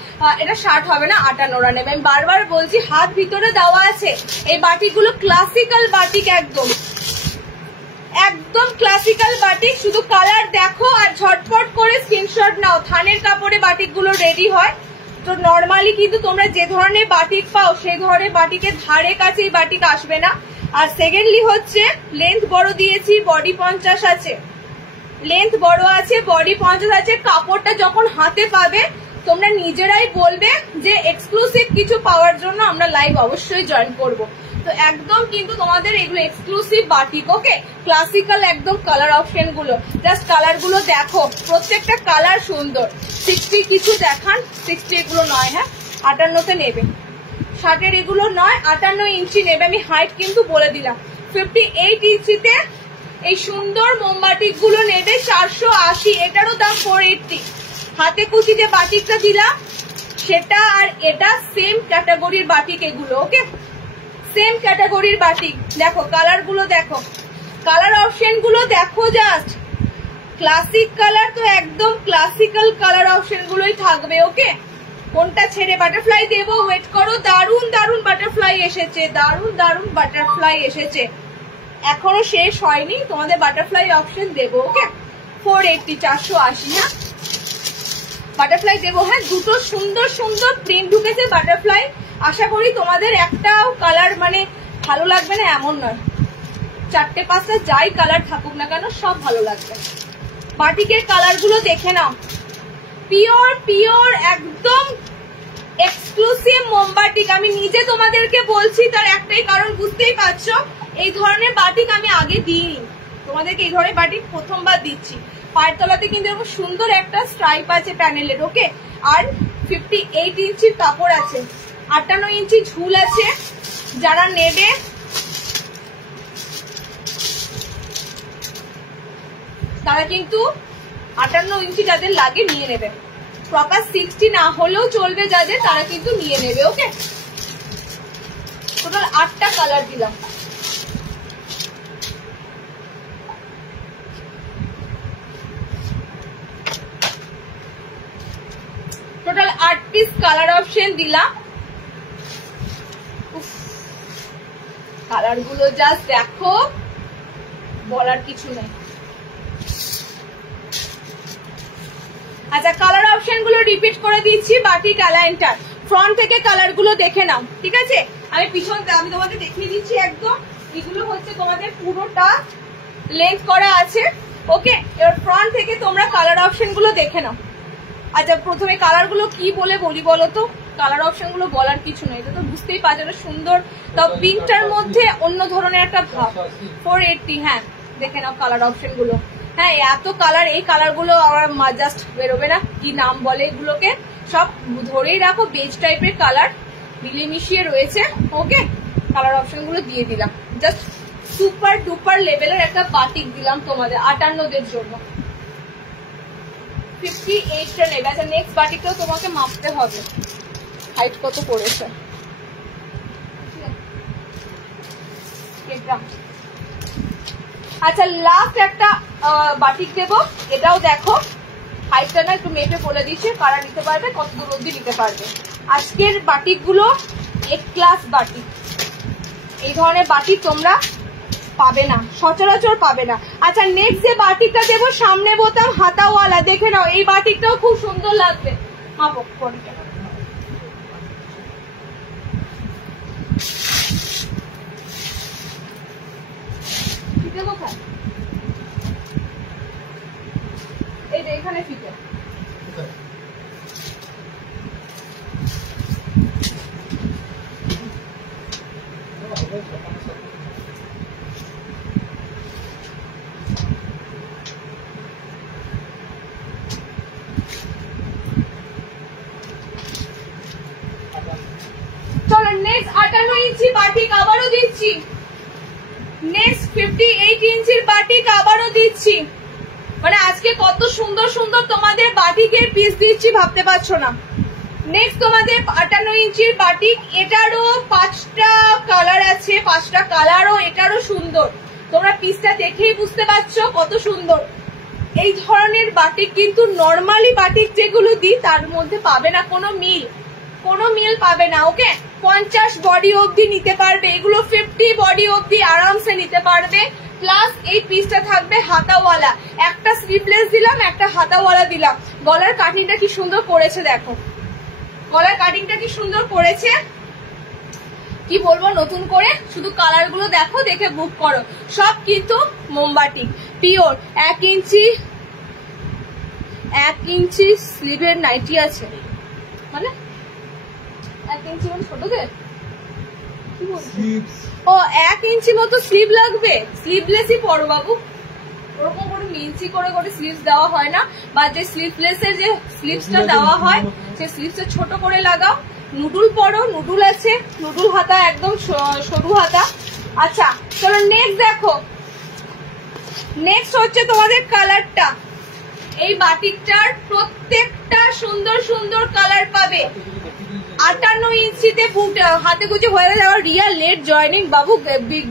এটা 60 হবে না, 58 নেবে। আমি বারবার বলছি হাত ভিতরে দেওয়া আছে। এই বাটিকগুলো ক্লাসিক্যাল বাটিক, একদম একদম ক্লাসিক্যাল বাটিক। শুধু কালার দেখো আর ঝটপট করে স্ক্রিনশট নাও। থানের কাপড়ে বাটিকগুলো রেডি হয়। তো নর্মালি কিন্তু তোমরা যে ধরনের বাটিক পাও সেই ধরনের বাটিকের ধারে কাছে এই বাটিক আসবে না। আর সেকেন্ডলি হচ্ছে লেন্থ বড় দিয়েছি, বডি 50 আছে, লেন্থ বড় আছে, বডি 50 আছে। কাপড়টা যখন হাতে পাবে তোমরা নিজেরাই বলবে যে এক্সক্লুসিভ কিছু পাওয়ার জন্য আমরা লাইভ অবশ্যই জয়েন করব। তো একদম কিন্তু তোমাদের এগুলো এক্সক্লুসিভ বাটিক। ওকে, ক্লাসিক্যাল একদম কালার অপশন গুলো, জাস্ট কালার গুলো দেখো, প্রত্যেকটা কালার সুন্দর। 60 কিছু দেখান, 60 এগুলো নয়, হ্যাঁ 58তে নেবে। 60 এগুলো নয়, 58 ইঞ্চি নেবে। আমি হাইট কিন্তু বলে দিলাম। 58 ইঞ্চিতে এই সুন্দর মোমবাটিক গুলো নেবে 480, এটারও দাম 480। হাতে কুচি যে বাটিকটা দিলাম সেটা আর এটা সেম ক্যাটাগরির বাটিক এগুলো। ওকে, সেম ক্যাটাগরির বাটিক। দেখো কালার গুলো দেখো, কালার অপশন গুলো দেখো, জাস্ট ক্লাসিক কালার। তো একদম ক্লাসিক্যাল কালার অপশন গুলোই থাকবে। ওকে, কোনটা ছেড়ে বাটারফ্লাই দেবো, ওয়েট করো। দারুন দারুন বাটারফ্লাই এসেছে, দারুন দারুন বাটারফ্লাই এসেছে, এখনো শেষ হয়নি, তোমাদের বাটারফ্লাই অপশন দেবো। ওকে, 480, 480, হ্যাঁ বাটারফ্লাই দেবো। হ্যাঁ, দুটো সুন্দর সুন্দর প্রিন্ট ঢুকেছে বাটারফ্লাই। আশা করি তোমাদের একটাও কালার মানে ভালো লাগবে না এমন নয়, 4টে 5টা যাই কালার থাকুক না কেন সব ভালো লাগবে। বাটিকের কালার গুলো দেখে নাও, পিওর পিওর একদম এক্সক্লুসিভ মোমবাটিক। আমি নিজে তোমাদেরকে বলছি, তার একটাই কারণ বুঝতেই পারছো, এই ধরনের বাটিক আমি আগে দিইনি তোমাদেরকে, এই ধরনের বাটিক প্রথমবার দিচ্ছি। পায়ের তলাতে কিন্তু এরকম সুন্দর একটা স্ট্রাইপ আছে প্যানেলের। ওকে, আর 58 ইঞ্চির কাপড় আছে, 58 ইঞ্চি ঝুল আছে। যারা নেবে তারা কিন্তু 58 ইঞ্চি যাদের লাগে নিয়ে নেবে। প্রকাশ 60 না হলেও চলবে যাদের, তারা কিন্তু নিয়ে নেবে। ওকে, টোটাল 8টা কালার দিলাম। টোটাল 8 পিস কালার অপশন দিলাম। কালার গুলো জাস্ট দেখো, বলার কিছু নেই। আচ্ছা, কালার অপশন গুলো রিপিট করে দিচ্ছি। বাটিক অ্যালাইনটার ফ্রন্ট থেকে কালার গুলো দেখে নাও, ঠিক আছে? আমি পিছন আমি তোমাকে দেখিয়ে দিচ্ছি একদম। এগুলো হচ্ছে তোমাদের পুরোটা লেন্থ করা আছে। ওকে, এবার ফ্রন্ট থেকে তোমরা কালার অপশন গুলো দেখে নাও। আচ্ছা, প্রথমে কালার গুলো কি বলে বলি বলো তো? কালার অপশন গুলো বলার কিছু নেই, এটা তো বুঝতেই পারছো সুন্দর। তাও পিঙ্কটার মধ্যে অন্য ধরনের একটা ভাব। 480, হ্যাঁ দেখে নাও কালার অপশন গুলো। হ্যাঁ, এত কালার, এই কালার গুলো আমার জাস্ট বেরোবে না, কি নাম বলে এগুলোকে, সব ধরেই রাখো। বেজ টাইপের কালার মিলিয়ে মিশিয়ে রয়েছে। ওকে, কালার অপশন গুলো দিয়ে দিলাম। জাস্ট সুপার ডুপার লেভেলের একটা বাটিক দিলাম তোমাদের 58দের জন্য। 58টা নেবে। আচ্ছা, নেক্সট বাটিকটাও তোমাকে মাপতে হবে হাইট কত পড়েছে। আচ্ছা, লাস্ট একটা বাটিক দেবো, এটাও দেখো। হাইটটা না একটু মেপে বলে দিচ্ছে, কারা নিতে পারবে, কত দূর অব্দি নিতে পারবে। আজকের বাটিক গুলো এক ক্লাস বাটিক। এই ধরনের বাটিক তোমরা পাবে না, সচরাচর পাবে না। আচ্ছা, নেক্সট যে বাটিকটা দেবো সামনে বোতাম হাতাওয়ালা, দেখে নাও। এই বাটিকটাও খুব সুন্দর লাগবে। মাপো বডিটা। কোথায়? এই যে এখানে ফিতে। চলো নেক্সট 58 ইঞ্চি বাটিক আবারও দিচ্ছি, নেক্সট 58 ইঞ্চির বাটিক আবারও দিচ্ছি। মানে আজকে কত সুন্দর সুন্দর তোমাদের বাটিকের পিস দিচ্ছি ভাবতে পারছো না। নেক্সট তোমাদের 58 ইঞ্চির বাটিক, এটারও 5টা কালার আছে, 5টা কালারও এটারও সুন্দর। তোমরা পিসটা দেখেই বুঝতে পারছো কত সুন্দর। এই ধরনের বাটিক কিন্তু নর্মালি বাটিক যেগুলো দিই তার মধ্যে পাবে না কোনো মিল পাবে না। ওকে, 50 বডি অবধি নিতে পারবে, এগুলো 50 বডি অবধি আরামসে নিতে পারবে। প্লাস এই পিসটা থাকবে হাতাওয়ালা, একটা স্লিভলেস দিলাম, একটা হাতাওয়ালা দিলাম। গলার কাটিংটা কি সুন্দর করেছে, দেখো গলার কাটিংটা কি সুন্দর করেছে, কি বলবো নতুন করে। শুধু কালার গুলো দেখো, দেখে বুক করো। সব কিন্তু মোমবাটি পিওর। 1 ইঞ্চি স্লিভের নাইটি আছে, মানে 1 ইঞ্চি মানে ছোটদের ও 1 ইঞ্চি মতো স্লিভ লাগবে। স্লিভলেসই পরো বাবু, ওরকম করে ইঞ্চি করে করে স্লিভস দেওয়া হয় না, বা যে স্লিভলেসের যে স্লিভসটা দেওয়া হয় সেই স্লিভসটা ছোট করে লাগাও। নুডুল পরো, নুডুল আছে, নুডুল হাতা, একদম সরু হাতা। আচ্ছা চলো নেক্সট দেখো, নেক্সট হচ্ছে তোমাদের কালারটা। এই বাটিকটার প্রত্যেকটা সুন্দর সুন্দর কালার পাবে। 58 ইঞ্চিতে বুট হাতে গুজে হয়ে যাওয়ার রিয়াল লেট জয়নিং বাবু,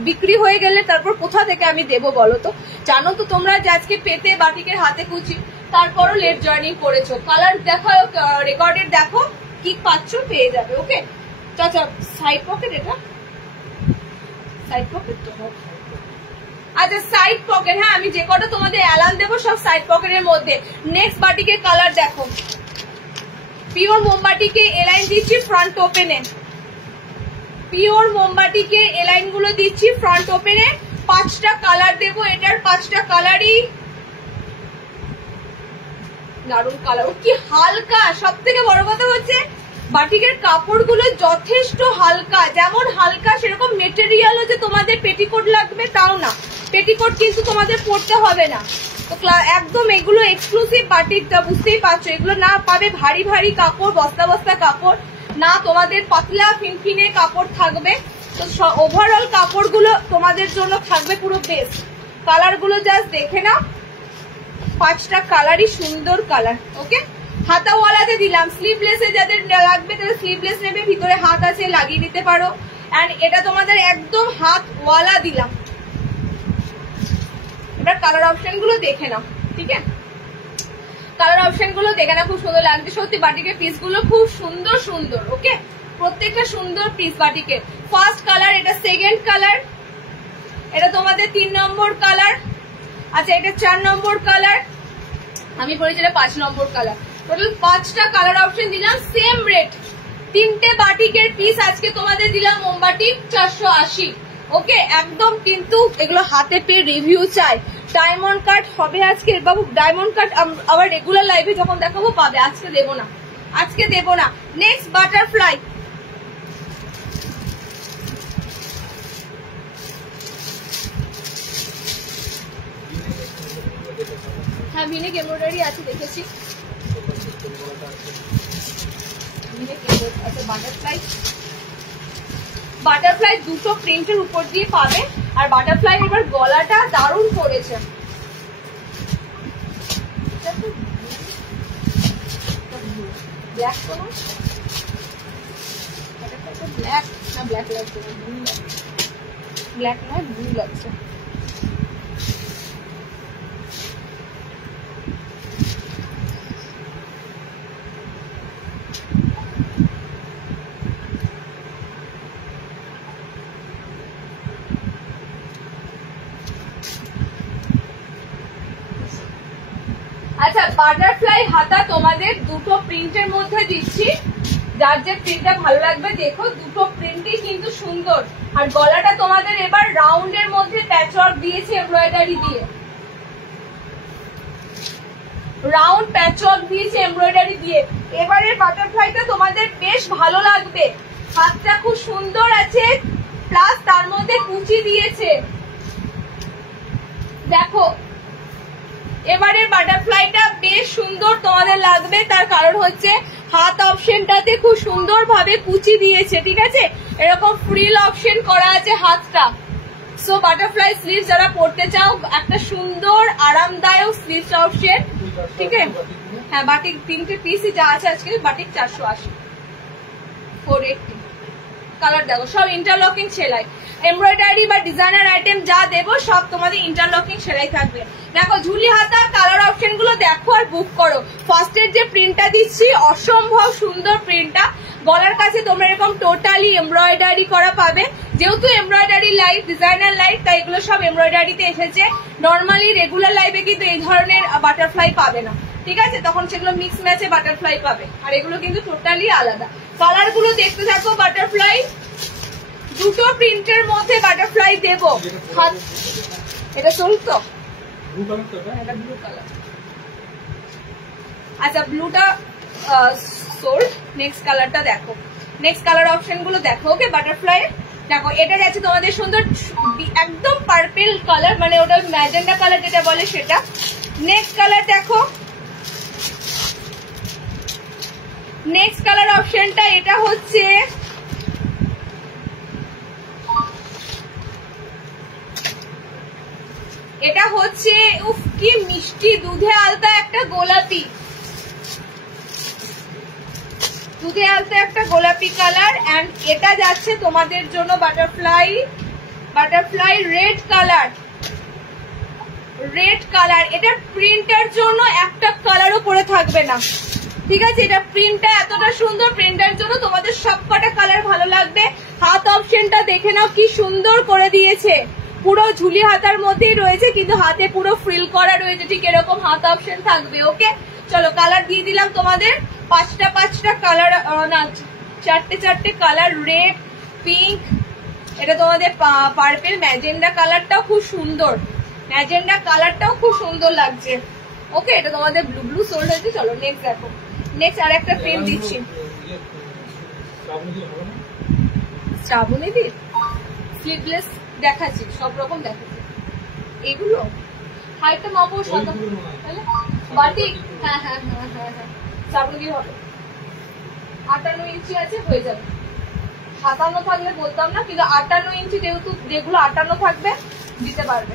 বিক্রি হয়ে গেলে তারপর কোথা থেকে আমি দেবো বলো তো? জানো তো তোমরা যে আজকে পেতে বাটিকের হাতে কুচি, তারপরও লেট জয়নিং করেছো। কালার দেখো, রেকর্ডের দেখো, কি পাচ্ছ পেয়ে যাবে। ওকে, আচ্ছা সাইড পকেট, এটা সাইড পকেট তো, আচ্ছা সাইড পকেট। হ্যাঁ, আমি যে কটা তোমাদের অ্যালার্ম দেবো সব সাইড পকেটের মধ্যে। নেক্সট বাটিকের কালার দেখো, পিওর মোমবাটিকে এলাইন দিচ্ছি ফ্রন্ট ওপেনে, পিওর মোমবাটিকে এলাইন গুলো দিচ্ছি ফ্রন্ট ওপেনে। 5টা কালার দেবো, এটার 5টা কালারই দারুণ কালার। ও কি হালকা, সব থেকে বড় কথা হচ্ছে বাটিকের কাপড়গুলো যথেষ্ট হালকা। যেমন হালকা সেরকম মেটেরিয়ালও যে তোমাদের পেটিকোট লাগবে তাও না, পেটিকোট কিন্তু তোমাদের পরতে হবে না। তো একদম এগুলো এক্সক্লুসিভ বাটিকটা, বুঝতেই পারছো। এগুলো না পাবে ভারী ভারী কাপড়, বস্তা বস্তা কাপড়, না তোমাদের পাতলা ফিনফিনে কাপড় থাকবে। তো ওভারঅল কাপড়গুলো তোমাদের জন্য থাকবে পুরো বেস্ট। কালারগুলো জাস্ট দেখে নাও, 5টা কালারই সুন্দর কালার। ওকে, হাতাওয়ালাতে দিলাম, স্লিভলেসে যাদের লাগবে তাদের স্লিভলেস নেবে, ভিতরে হাত আছে লাগিয়ে দিতে পারো। এন্ড এটা তোমাদের একদম হাতওয়ালা দিলাম। এবার কালার অপশন গুলো দেখে নাও, ঠিক আছে? কালার অপশন গুলো দেখে নাও, খুব সুন্দর লাগছে সত্যি। বাটিকের পিস গুলো খুব সুন্দর সুন্দর। ওকে, প্রত্যেকটা সুন্দর পিস বাটিকের। ফার্স্ট কালার, এটা সেকেন্ড কালার, এটা তোমাদের 3 নম্বর কালার। আচ্ছা এটা 4 নম্বর কালার, আমি পড়েছি এটা 5 নম্বর কালার। টোটাল 5টা কালার অপশন দিলাম, সেম রেট। 3টে বাটিকের পিস আজকে তোমাদের দিলাম মোমবাটি 480। ওকে, একদম কিন্তু এগুলো হাতে পেয়ে রিভিউ চাই। ডায়মন্ড কাট হবে আজকে বাবু, ডায়মন্ড কাট আবার রেগুলার লাইভে যখন দেখাবো পাবে, আজকে দেবো না, আজকে দেবো না। নেক্সট বাটারফ্লাই, হ্যাঁ ভিনেক এমব্রয়ডারি আছে দেখেছি। আচ্ছা বাটারফ্লাই, বাটারফ্লাই দুটো প্রিন্টের উপর দিয়ে পাবে। আর বাটারফ্লাই এবার গলাটা দারুণ করেছে, ব্ল্যাক কোনো ব্ল্যাক না, ব্ল্যাক লাগছে না, ব্লু লাগছে, ব্ল্যাক নয় ব্লু লাগছে। আচ্ছা বাটারফ্লাই হাতা তোমাদের দুটো প্রিন্টের মধ্যে দিচ্ছি, যার যে প্রিন্টটা ভালো লাগবে দেখো, দুটো প্রিন্টই কিন্তু সুন্দর। আর গলাটা তোমাদের এবার রাউন্ডের মধ্যে প্যাচওয়ার্ক দিয়েছি এমব্রয়ডারি দিয়ে, রাউন্ড প্যাচওয়ার্ক দিয়েছি এমব্রয়ডারি দিয়ে। এবারের বাটারফ্লাইটা তোমাদের বেশ ভালো লাগবে, হাতটা খুব সুন্দর আছে, প্লাস তার মধ্যে কুচি দিয়েছে। দেখো এবারের বাটারফ্লাইটা বেশ সুন্দর, তোমাদের লাগবে, তার কারণ হচ্ছে হাত অপশনটাতে খুব সুন্দর ভাবে কুচি দিয়েছে, ঠিক আছে, এরকম ফ্রিল অপশন করা আছে হাতটা। সো বাটারফ্লাই স্লিভস যারা পড়তে চাও, একটা সুন্দর আরামদায়ক স্লিভস অপশন, ঠিক আছে। হ্যাঁ, বাটিক 3টে পিসই যা আছে আজকে, বাটিক 480, 480 কালার দেখো, সব ইন্টারলকিং সেলাই, এমব্রয়ডারি বা ডিজাইনার আইটেম যা দেবো সব তোমাদের ইন্টারলকিং সেলাই থাকবে। দেখো ঝুলি হাতা, কালার অপশন গুলো দেখো আর বুক করো। ফার্স্টের যে প্রিন্টটা দিচ্ছি অসম্ভব সুন্দর প্রিন্টটা, গলার কাছে তোমরা এরকম টোটালি এমব্রয়ডারি করা পাবে। যেহেতু এমব্রয়ডারি লাইভ, ডিজাইনার লাইভ, তাই এগুলো সব এমব্রয়ডারিতে এসেছে। নর্মালি রেগুলার লাইভে কিন্তু এই ধরনের বাটারফ্লাই পাবে না, ঠিক আছে, তখন সেগুলো মিক্স ম্যাচে বাটারফ্লাই পাবে, আর এগুলো কিন্তু টোটালি আলাদা। কালার গুলো দেখতে থাকো। বাটারফ্লাই দুটো প্রিন্টের মধ্যে বাটারফ্লাই দেবো। এটা চলতো, এটা ব্লু কালার। আচ্ছা, ব্লুটা সোল্ড। নেক্সট কালারটা দেখো, নেক্সট কালার অপশন গুলো দেখো। ওকে, বাটারফ্লাই দেখো, এটা যাচ্ছে তোমাদের সুন্দর একদম পার্পল কালার, মানে ওটা ম্যাজেন্ডা কালার যেটা বলে সেটা। নেক্সট কালার দেখো, নেক্সট কালার অপশনটা এটা হচ্ছে উফ কি মিষ্টি দুধে আলতা একটা গোলাপি, দুধে আলতা একটা গোলাপি কালার। এন্ড এটা যাচ্ছে তোমাদের জন্য butterfly red colour, red colour. এটা প্রিন্টের জন্য একটা কালারও পরে থাকবে না, ঠিক আছে, এটা প্রিন্টটা এতটা সুন্দর, প্রিন্টের জন্য তোমাদের সবকটা কালার ভালো লাগবে। হাত অপশনটা দেখে নাও কি সুন্দর করে দিয়েছে, পুরো ঝুলি হাতার মধ্যেই রয়েছে, কিন্তু হাতে পুরো ফ্রিল করা রয়েছে, ঠিক এরকম হাত অপশন থাকবে। ওকে, চলো কালার দিয়ে দিলাম তোমাদের 5টা কালার, না 4টে কালার, রেড, পিঙ্ক, এটা তোমাদের পার্পল, ম্যাজেন্ডা কালারটাও খুব সুন্দর, ম্যাজেন্ডা কালারটাও খুব সুন্দর লাগছে। ওকে, এটা তোমাদের ব্লু ব্লু সোল্ড হয়েছে। চলো নেক্সট দেখো, নেক্সট আর একটা প্রিন্ট দিচ্ছি, শ্রাবণী দি স্লিভলেস দেখাচ্ছি, সব রকম দেখাচ্ছি। এগুলো হাইটটা মাপো, বাটিক, হ্যাঁ হ্যাঁ হ্যাঁ হ্যাঁ হ্যাঁ, শ্রাবণী হবে 58 ইঞ্চি আছে, হয়ে যাবে। 57 থাকলে বলতাম না, কিন্তু 58 ইঞ্চি যেহেতু, যেগুলো 58 থাকবে দিতে পারবে।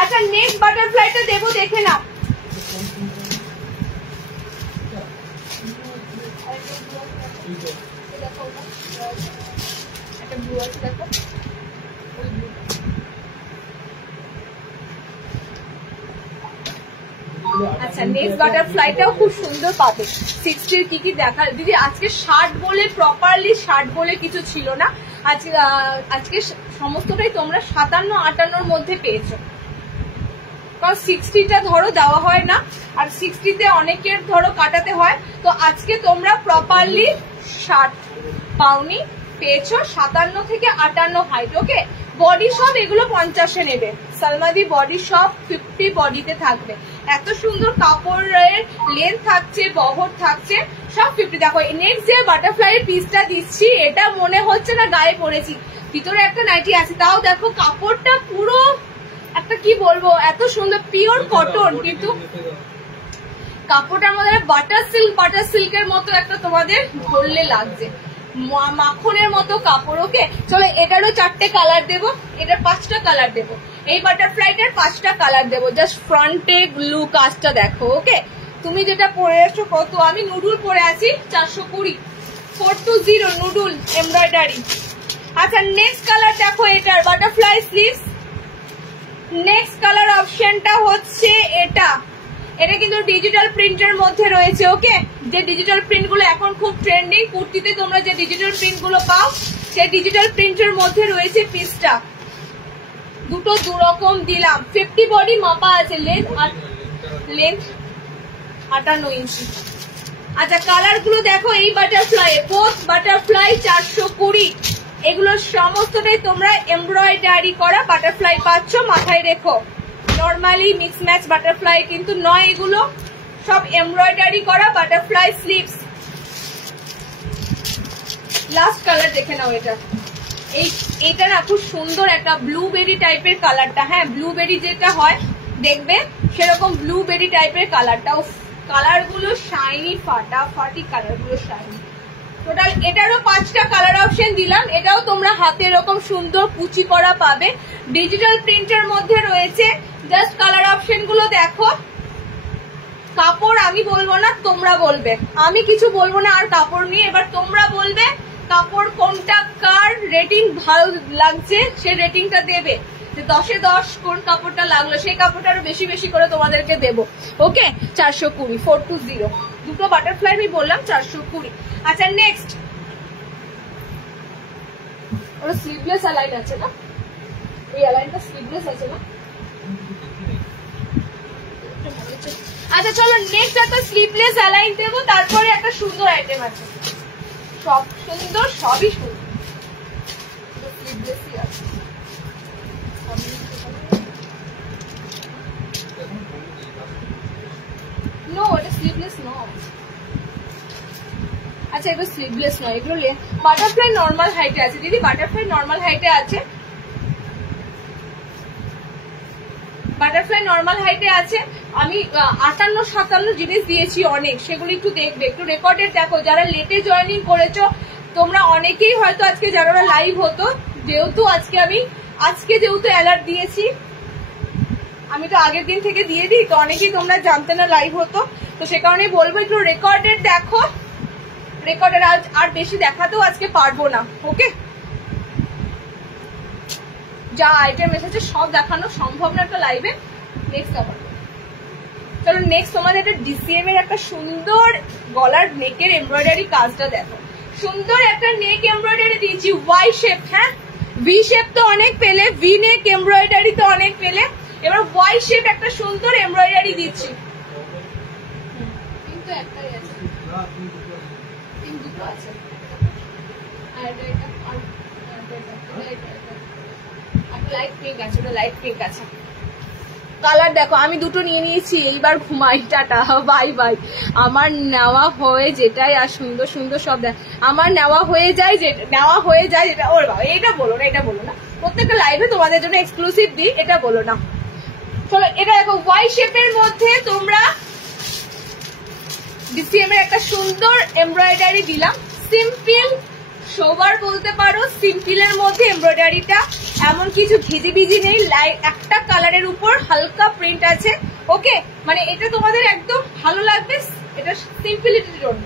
আচ্ছা, নেক্সট বাটারফ্লাইটা দেবো, দেখে নাও। আচ্ছা, নেক্সট বাটারফ্লাইটাও খুব সুন্দর পাবে। 60 কি দেখা দিদি, আজকে শার্ট বলে প্রপারলি শার্ট বলে কিছু ছিল না, আজকে সমস্তটাই তোমরা 57-58 মধ্যে পেয়েছো, কারণ 60টা ধরো দেওয়া হয় না, আর 60তে অনেকের ধরো কাটাতে হয়, তো আজকে তোমরা প্রপারলি শার্ট পাওনি, পেয়েছো 57 থেকে 58 হাইট। ওকে, বডি সব এগুলো 50-এ নেবে, সালমাদি বডি সব 50 বডিতে থাকবে। এত সুন্দর কাপড়ের লেন্থ থাকছে, বহর থাকছে, সব 50। দেখো নেক্সট যে বাটারফ্লাই পিসটা দিচ্ছি, এটা মনে হচ্ছে না গায়ে পরেছি, ভিতরে একটা নাইটি আছে, তাও দেখো কাপড়টা পুরো একটা কি বলবো, এত সুন্দর পিওর কটন, কিন্তু কাপড়টার মধ্যে বাটার সিল্কের মতো একটা তোমাদের ধরলে লাগছে, মাখনের মতো কাপড়। ওকে, চলো এটারও 4টে কালার দেবো, এটার 5টা কালার দেবো, এই বাটারফ্লাইটার 5টা কালার দেবো। জাস্ট ফ্রন্টে ব্লু কাজটা দেখো। ওকে, তুমি যেটা পরে এসো কত, আমি নুডুল পরে আছি 420, 420 নুডুল এমব্রয়ডারি। আচ্ছা, নেক্সট কালার দেখো, এটার বাটারফ্লাই স্লিভস। নেক্সট কালার অপশনটা হচ্ছে এটা, এটা কিন্তু ডিজিটাল প্রিন্টের মধ্যে রয়েছে। ওকে, যে ডিজিটাল প্রিন্ট গুলো এখন খুব ট্রেন্ডিং, কুর্তিতে তোমরা যে ডিজিটাল প্রিন্ট গুলো পাও, সেই ডিজিটাল প্রিন্টের মধ্যে রয়েছে পিসটা। দুটো দুরকম দিলাম, 50 বডি মাপা আছে, লেন্থ 58 ইঞ্চি। আচ্ছা, কালার গুলো দেখো, এই বাটারফ্লাই, বোথ বাটারফ্লাই 420, এগুলো সমস্তটাই তোমরা এমব্রয়ডারি করা বাটারফ্লাই পাচ্ছ, মাথায় রেখো। নর্মালি মিক্স ম্যাচ বাটারফ্লাই কিন্তু নয়, এগুলো সব এমব্রয়ডারি করা বাটারফ্লাই স্লিভস। লাস্ট কালার দেখে নাও, এইটা না খুব সুন্দর একটা ব্লুবেরি টাইপের কালারটা, হ্যাঁ ব্লুবেরি যেটা হয় দেখবে সেরকম ব্লুবেরি টাইপের কালারটা, কালার শাইনি ফাটাফাটি কালার গুলো শাইনি। টোটাল এটারও 5টা কালার অপশন দিলাম। এটাও তোমরা হাতে এরকম সুন্দর কুচি করা পাবে, ডিজিটাল প্রিন্টের মধ্যে রয়েছে। জাস্ট কালার অপশন গুলো দেখো। কাপড় আমি বলবো না, তোমরা বলবে, আমি কিছু বলবো না আর কাপড় নিয়ে। এবার তোমরা বলবে কাপড় কোনটা কার রেটিং ভালো লাগছে, সে রেটিংটা দেবে যে 10-এ 10 কোন কাপড়টা লাগলো, সেই কাপড়টা আরো বেশি বেশি করে তোমাদেরকে দেবো। ওকে, 420 420 দুটো বাটারফ্লাই আমি বললাম 420। আচ্ছা নেক্সট, ওটা স্লিভলেস অ্যালাইন আছে না, এই অ্যালাইনটা স্লিভলেস আছে না? আচ্ছা চলো নেক্সট একটা স্লিভলেস অ্যালাইন দেবো, তারপরে একটা সুন্দর আইটেম আছে। সব সুন্দর, সবই সুন্দর, স্লিভলেসই আছে। নো, এটা স্লিভলেস নয়। আচ্ছা এগুলো স্লিভলেস নয়, এগুলো বাটারফ্লাই নর্মাল হাইটে আছে দিদি, বাটারফ্লাই নর্মাল হাইটে আছে, বাটারফ্লাই নর্মাল হাইটে আছে। আমি 58-57 জিনিস দিয়েছি অনেক, সেগুলো একটু দেখবে, একটু রেকর্ডেড দেখো। যারা লেটে জয়েনিং করেছো তোমরা অনেকেই হয়তো আজকে যারা লাইভ হতো, যেহেতু আজকে যেহেতু অ্যালার্ট দিয়েছি, আমি তো আগের দিন থেকে দিয়ে দিই, তো অনেকেই তোমরা জানতে না লাইভ হতো, তো সে কারণে বলবো একটু রেকর্ডেড দেখো। রেকর্ডেড আর বেশি দেখাতেও আজকে পারবো না। ওকে, যা আইটেম এসেছে সব দেখানো সম্ভব না একটা লাইভে। নেক্সট আবার চলো, নেক্সট তোমাদের একটা ডিসিএম এর একটা সুন্দর গলার নেকের এমব্রয়ডারি কাজটা দেখো। সুন্দর একটা নেক এমব্রয়ডারি দিয়েছি, ওয়াই শেপ। হ্যাঁ, ভি শেপ তো অনেক পেলে, ভি নেক এমব্রয়ডারি তো অনেক পেলে, এবার ওয়াই শেপ একটা সুন্দর এমব্রয়ডারি দিচ্ছি। কিন্তু একটাই আছে, দুটো আছে, লাইট পিঙ্ক আছে, ওটা লাইট পিঙ্ক আছে। কালার দেখো, আমি দুটো নিয়ে নিয়েছি, এইবার ঘুমাই, টাটা বাই বাই। আমার নেওয়া হয়ে যেটাই আর সুন্দর সুন্দর সব দেখ, আমার নেওয়া হয়ে যায় যেটা। ওর বাবা, এটা বলো না, এটা বলো না, প্রত্যেকটা লাইভে তোমাদের জন্য এক্সক্লুসিভ দিই, এটা বলো না। চলো এটা দেখো, ওয়াই শেপের মধ্যে তোমরা ডিসিএম এর একটা সুন্দর এমব্রয়ডারি দিলাম। সিম্পল সোবার বলতে পারো, সিম্পলের মধ্যে এমব্রয়ডারিটা এমন কিছু ঘিজিবিজি নেই, একটা কালারের উপর হালকা প্রিন্ট আছে। ওকে, মানে এটা তোমাদের একদম ভালো লাগবে, এটা সিম্পলিটির জন্য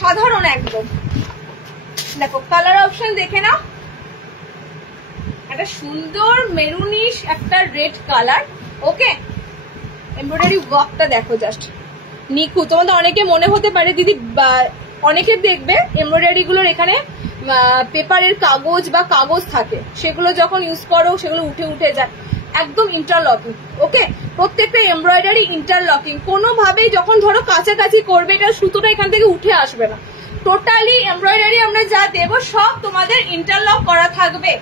সাধারণ একদম। দেখো কালার অপশন দেখে নাও, একটা সুন্দর মেরুনিশ একটা রেড কালার। ওকে, এমব্রয়ডারি ওয়ার্কটা দেখো জাস্ট নিখু। তোমাদের অনেকে মনে হতে পারে দিদি, অনেকে দেখবে এমব্রয়ডারি গুলোর এখানে পেপারের কাগজ বা কাগজ থাকে, সেগুলো যখন ইউজ করো সেগুলো উঠে উঠে যায়, একদম ইন্টারলকিং। ওকে, প্রত্যেকটা এমব্রয়ডারি ইন্টারলকিং, কোনোভাবেই যখন ধরো কাছাকাছি করবে এটা সুতোটা এখান থেকে উঠে আসবে না। টোটালি এমব্রয়ডারি আমরা যা দেবো সব তোমাদের ইন্টারলক করা থাকবে।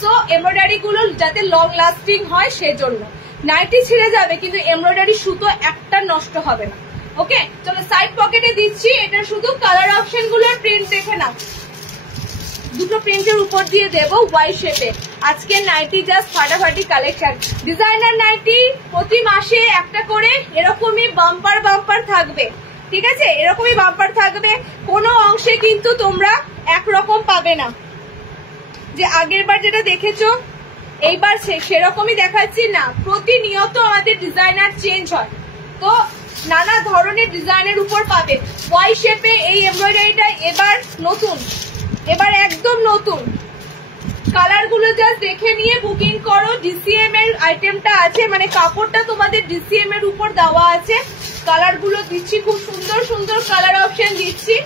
সো এমব্রয়ডারি গুলো যাতে লং লাস্টিং হয় সেজন্য। নাইটি ছিঁড়ে যাবে কিন্তু এমব্রয়ডারি সুতো একটা নষ্ট হবে না। ওকে, চলো সাইড পকেটে দিচ্ছি। এটা শুধু কালার অপশন গুলোর প্রিন্ট দেখে নাও, দুটো প্রিন্টের উপর দিয়ে দেবো ওয়াই শেপে। আজকে নাইটি জাস্ট ফাটাফাটি কালেকশন। ডিজাইনার নাইটি প্রতি মাসে একটা করে এরকমই বাম্পার থাকবে, ঠিক আছে? এরকমই বাম্পার থাকবে, কোনো অংশে কিন্তু তোমরা একরকম পাবে না। যে আগের বার যেটা দেখেছো এইবার সেরকমই দেখাচ্ছি না, প্রতিনিয়ত আমাদের ডিজাইনার চেঞ্জ হয়, তো নানা ধরনের ডিজাইনের উপর পাবে। ওয়াই শেপে এই এমব্রয়ডারিটা এবার নতুন, এবার একদম নতুন। কালার গুলো জাস্ট দেখে নিয়ে বুকিং করো। ডিসিএম এর আইটেমটা আছে, মানে কাপড়টা তোমাদের ডিসিএম এর উপর দেওয়া আছে। কালার গুলো দিচ্ছি, খুব সুন্দর সুন্দর কালার অপশন দিচ্ছি।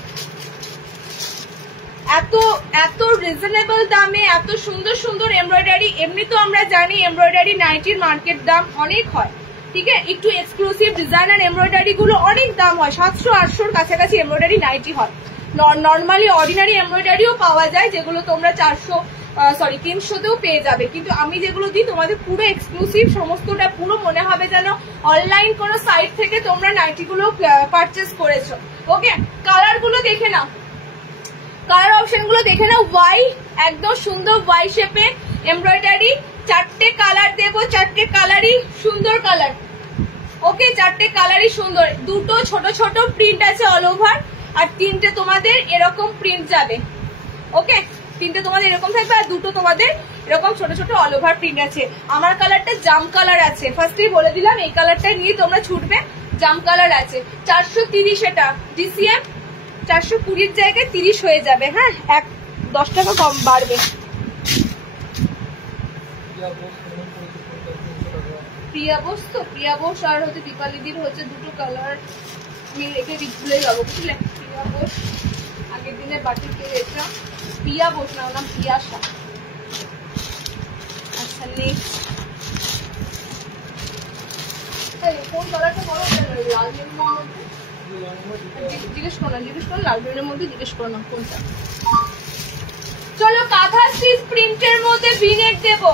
এত রিজনেবল দামে এত সুন্দর সুন্দর এমব্রয়ডারি। এমনি তো আমরা জানি এমব্রয়ডারি নাইটির মার্কেট দাম অনেক হয়, ঠিক আছে? একটু এক্সক্লুসিভ ডিজাইনার এমব্রয়ডারি গুলো অনেক দাম হয়, 700-800 কাছাকাছি এমব্রয়ডারি নাইটি হয়। নর্মালি অর্ডিনারি এমব্রয়ডারিও পাওয়া যায়, যেগুলো তোমরা 300তেও পেয়ে যাবে, কিন্তু আমি যেগুলো দিই তোমাদের পুরো এক্সক্লুসিভ, সমস্তটা পুরো মনে হবে যেন অনলাইন কোনো সাইট থেকে তোমরা নাইটি গুলো পারচেস করেছো। ওকে, কালার গুলো দেখে নাও, কালার অপশন গুলো দেখে নাও। ওয়াই, একদম সুন্দর ওয়াই শেপে এমব্রয়ডারি, 4টে কালার দেবো, 4টে কালারই সুন্দর কালার। ওকে, 4টে কালারই সুন্দর। দুটো ছোট ছোট প্রিন্ট আছে অল ওভার, আর 3টে তোমাদের এরকম প্রিন্ট যাবে। ওকে, 3টে তোমাদের এরকম থাকবে, আর দুটো তোমাদের এরকম ছোট ছোট অল ওভার প্রিন্ট আছে। আমার কালারটা জাম কালার আছে, ফার্স্টেই বলে দিলাম এই কালারটা নিয়ে তোমরা ছুটবে। জাম কালার আছে, 430 এটা ডিসিএম, 420 জায়গায় 30 হয়ে যাবে। হ্যাঁ, 10 টাকা কম বাড়বে। প্রিয়া বোস তো, প্রিয়া বোস আর হচ্ছে দীপালিদির হচ্ছে দুটো কালার আমি রেখে ভুলে যাবো, বুঝলে? প্রিয়া বোস আগের দিনের বাটির কেউ এটা প্রিয়া বোস না, নাম প্রিয়াশা। আচ্ছা, নেক্সট কোন কালারটা বলো? লাল বেলুনের মধ্যে জিজ্ঞেস করো না, লাল বেলুনের মধ্যে জিজ্ঞেস করো না কোনটা। চলো, কাঁথা স্টিচ প্রিন্টের মধ্যে ভিনেক দেবো।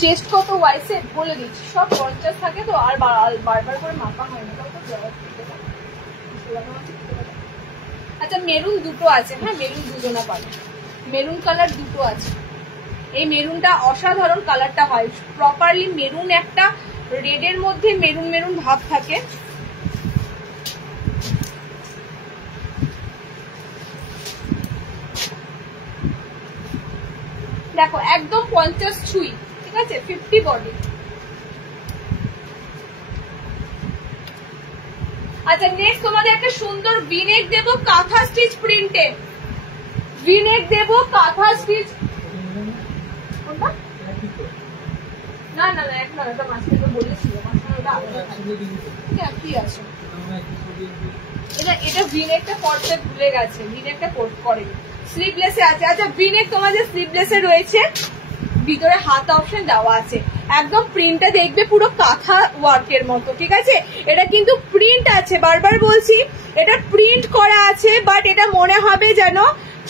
চেস্ট কত ওয়াইসে বলে দিচ্ছি, সব 50 থাকে তো, আর বারবার করে মাপা হয় না। আচ্ছা, মেরুন দুটো আছে। হ্যাঁ, মেরুন দুজনা পাবে, মেরুন কালার দুটো আছে। এই মেরুনটা অসাধারণ কালারটা হয়, প্রপারলি মেরুন, একটা রেডের মধ্যে মেরুন মেরুন ভাব থাকে। দেখো, একদম 50 ছুঁই, ঠিক আছে, 50 বডি। আচ্ছা, নেক্সট তোমাদের একটা সুন্দর ভিনেক দেবো কাঁথা স্টিচ প্রিন্টে। ভিনেক দেবো কাঁথা স্টিচ। না না না, এক না, এটা মাঝখানে বলেছিল, মাঝখানে ওটা কি আছে। এটা ভিনেকটা করতে ভুলে গেছে, ভিনেকটা করে স্লিভলেসে আছে। আচ্ছা, ভিনেক তোমাদের স্লিভলেসে রয়েছে, ভিতরে হাত অপশন দেওয়া আছে। একদম প্রিন্টটা দেখবে পুরো কাঁথা ওয়ার্কের মতো, ঠিক আছে। এটা কিন্তু প্রিন্ট আছে, বারবার বলছি এটা প্রিন্ট করা আছে, বাট এটা মনে হবে যেন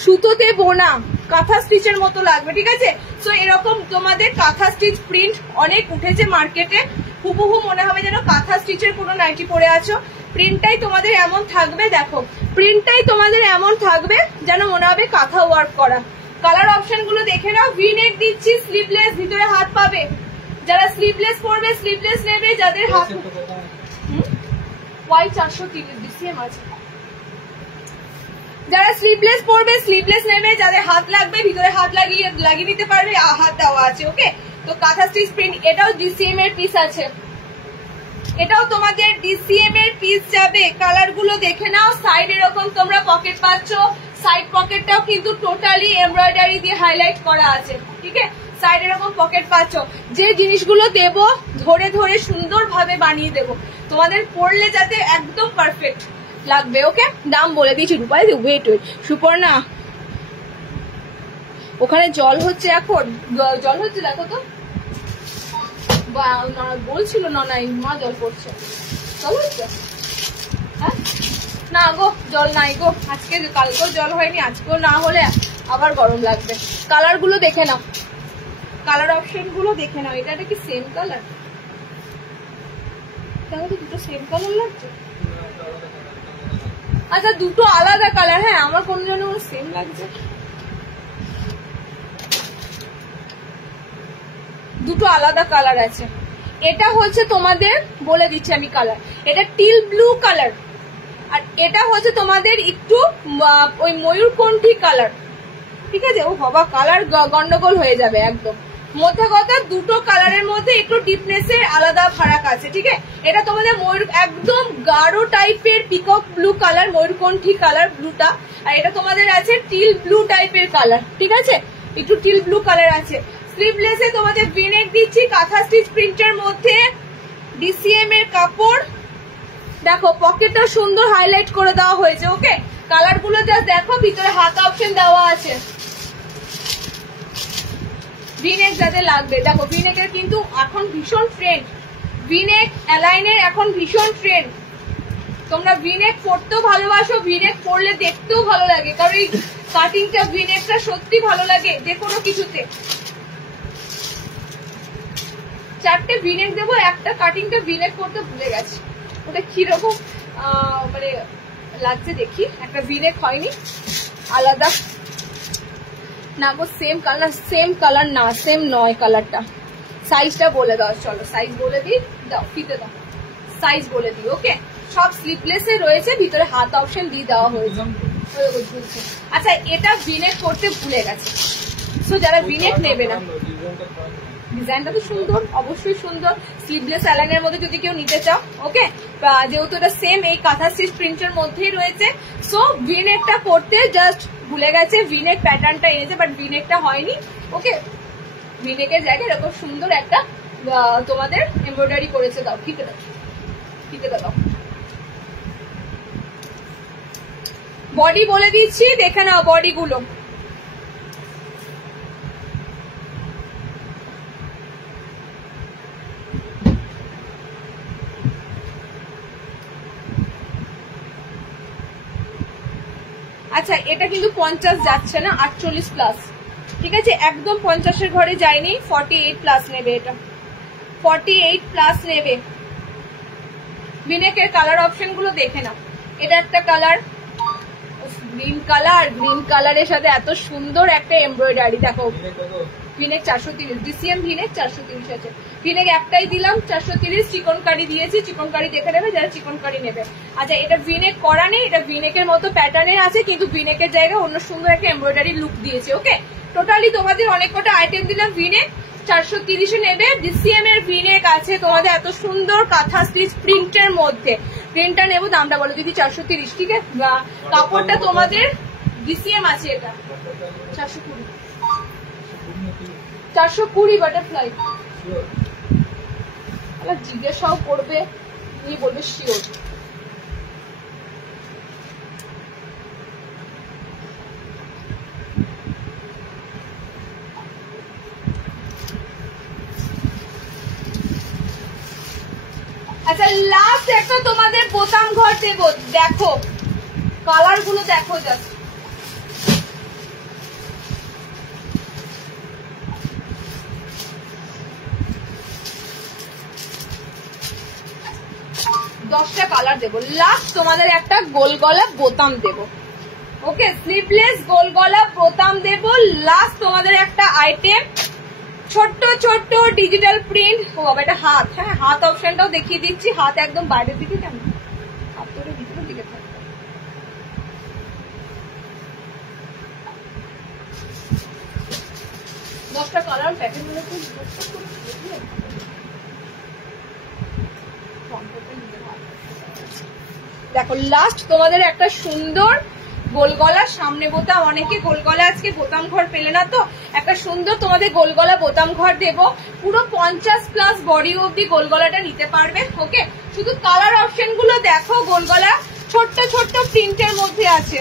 সুতোতে বোনা, কাঁথা স্টিচের মতো লাগবে, ঠিক আছে। সো এরকম তোমাদের কাঁথা স্টিচ প্রিন্ট অনেক উঠেছে মার্কেটে, হুবহু মনে হবে যেন কাঁথা স্টিচের কোনো নাইটি পরে আছো। প্রিন্টটাই তোমাদের এমন থাকবে, দেখো প্রিন্টটাই তোমাদের এমন থাকবে যেন মনে হবে কাঁথা ওয়ার্ক করা। কালার অপশন গুলো দেখে নাও। ভিনেক দিচ্ছি, স্লিভলেস, ভিতরে হাত পাবে। যারা স্লিভলেস পরবে স্লিভলেস নেবে, যাদের হাত ওয়াই 430 ডিসিএম আছে। যারা স্লিভলেস পরবে স্লিভলেস নেবে, যাদের হাত লাগবে ভিতরে হাত লাগিয়ে নিতে পারবে, হাত দেওয়া আছে। ওকে, তো কাঁথা স্টিচ প্রিন্ট, এটাও ডিসিএম এর পিস আছে, এটাও তোমাদের ডিসিএম এর পিস যাবে। কালার গুলো দেখে নাও। সাইড এরকম তোমরা পকেট পাচ্ছ, সাইড পকেটটাও কিন্তু টোটালি এমব্রয়ডারি দিয়ে হাইলাইট করা আছে, ঠিক আছে। সাইড এরকম পকেট পাচ্ছ। যে জিনিসগুলো দেব ধরে ধরে সুন্দরভাবে বানিয়ে দেব, তোমাদের পরলে যাতে একদম পারফেক্ট লাগবে। ওকে, দাম বলে দিয়েছি। রূপাই, ওয়েট সুপর্ণা, ওখানে জল হচ্ছে, এখন জল হচ্ছে, দেখো তো। বলছিল ননাই মা জল পড়ছে, জল হচ্ছে। হ্যাঁ, না গো, জল নাই গো আজকে, কালকেও জল হয়নি, আজকেও না হলে আবার গরম লাগবে। কালার গুলো দেখে নাও, কালার অপশন গুলো দেখে নাও। এটা কি সেম কালার? তাহলে দুটো সেম কালার লাগছে। আচ্ছা, দুটো আলাদা কালার। হ্যাঁ, আমার কোন জন্য সেম লাগছে, দুটো আলাদা কালার আছে। এটা হচ্ছে তোমাদের বলে দিচ্ছি আমি কালার, এটা টিল ব্লু কালার, আর এটা হচ্ছে তোমাদের একটু ওই ময়ূরকণ্ঠী কালার, ঠিক আছে। ও বাবা, কালার গন্ডগোল হয়ে যাবে একদম। মধ্যে কথা, দুটো কালারের মধ্যে একটু ডিপনেসের আলাদা ফারাক আছে, ঠিক আছে। এটা তোমাদের ময়ূর, একদম গাঢ় টাইপের পিকক ব্লু কালার, ময়ূরকণ্ঠী কালার ব্লুটা, আর এটা তোমাদের আছে টিল ব্লু টাইপের কালার, ঠিক আছে, একটু টিল ব্লু কালার আছে। স্লিভলেসে তোমাদের ভিনেক দিচ্ছি কাঁথা স্টিচ প্রিন্টের মধ্যে, ডিসিএম এর কাপড়। দেখো পকেটটা সুন্দর হাইলাইট করে দেওয়া হয়েছে। ওকে, কালার গুলো জাস্ট দেখো, ভিতরে হাত অপশন দেওয়া আছে। ভিনেক যাদের লাগবে, দেখো ভিনেকের কিন্তু এখন ভীষণ ট্রেন্ড, ভিনেক অ্যালাইনের এখন ভীষণ ট্রেন্ড। তোমরা ভিনেক পরতেও ভালোবাসো, ভিনেক পরলে দেখতেও ভালো লাগে, কারণ এই কাটিংটা ভিনেকটা সত্যি ভালো লাগে যে কোনো কিছুতে। 4টে ভিনেক দেবো, একটা কাটিংটা ভিনেক করতে ভুলে গেছি, ওটা কিরকম মানে লাগছে দেখি। একটা ভিনেক হয়নি, আলাদা না গো, সেম কালার না, সেম নয় কালারটা। সাইজটা বলে দাও, চলো সাইজ বলে দিই, দাও ফিতে দাও, সাইজ বলে দিই। ওকে, সব স্লিপলেস এ রয়েছে, ভিতরে হাত অপশন দিয়ে দেওয়া হয়েছে। আচ্ছা, এটা ভিনেক করতে ভুলে গেছে, সো যারা ভিনেক নেবে না, ডিজাইনটা তো সুন্দর, অবশ্যই সুন্দর, স্লিভলেস অ্যালাইনের মধ্যে যদি কেউ নিতে চাও। ওকে, যেহেতু এটা সেম এই কাঁথা স্টিচ প্রিন্টের মধ্যেই রয়েছে, সো ভিনেকটা করতে জাস্ট ভুলে গেছে, ভিনেক প্যাটার্নটা এনেছে বাট ভিনেকটা হয়নি। ওকে, ভিনেকের জায়গায় এরকম সুন্দর একটা তোমাদের এমব্রয়ডারি করেছে, দাও ঠিক আছে, ঠিক আছে দাও। বডি বলে দিচ্ছি, দেখে নাও বডি গুলো। আচ্ছা, এটা কিন্তু 50 যাচ্ছে না, 48 প্লাস, ঠিক আছে, একদম 50-এর ঘরে যায়নি, 48 প্লাস নেবে, এটা 48 প্লাস নেবে। ভিনেকের কালার অপশন গুলো দেখে নাও, এটা একটা কালার, গ্রিন কালার, গ্রিন কালারের সাথে এত সুন্দর একটা এমব্রয়ডারি, দেখো ভিনেক 430, ডিসিএম ভিনেক 430 আছে, ভিনেক একটাই দিলাম 430, চিকন কারি দিয়েছি, চিকন কারি দেখে নেবে যারা চিকন কারি নেবে। আচ্ছা, এটা ভিনেক করা নেই, এটা ভিনেকের মতো প্যাটার্নের আছে, কিন্তু ভিনেকের জায়গায় অন্য সুন্দর একটা এমব্রয়ডারি লুক দিয়েছে। ওকে, টোটালি তোমাদের অনেক কটা আইটেম দিলাম, ভিনেক 430-এ নেবে। ডিসিএম এর ভিনেক আছে তোমাদের এত সুন্দর কাঁথা স্টিচ প্রিন্টের মধ্যে, প্রিন্টটা নেবো, দামটা বলে দিবি 430, ঠিক আছে, কাপড়টা তোমাদের ডিসিএম আছে, এটা 420 বাটারফ্লাই, জিজ্ঞাসাও করবে, নিয়ে বলবে শিওর। আচ্ছা, লাস্ট একটা তোমাদের বোতাম ঘর দেবো, দেখো কালার গুলো দেখো, জাস্ট দশটা কালার দেবো। লাস্ট তোমাদের একটা গোল গলা বোতাম দেবো, ওকে, স্লিভলেস গোল গলা বোতাম দেবো। লাস্ট তোমাদের একটা আইটেম, ছোট্ট ছোট্ট ডিজিটাল প্রিন্ট। ও বাবা, এটা হাত, হ্যাঁ হাত অপশনটাও দেখিয়ে দিচ্ছি, হাত একদম বাইরের দিকে, কেমন হাত তোর ভিতরের দিকে থাকবে। 10টা কালার প্যাকেট গুলো দেখো। লাস্ট তোমাদের একটা সুন্দর গোলগলা সামনে বোতাম, অনেকে গোলগলা আজকে বোতাম ঘর পেলে না, তো একটা সুন্দর তোমাদের গোলগলা বোতাম ঘর দেবো, পুরো 50 প্লাস বডি অব্দি গোলগলাটা নিতে পারবে। ওকে, শুধু কালার অপশন গুলো দেখো, গোলগলা ছোট্ট ছোট্ট প্রিন্টের মধ্যে আছে।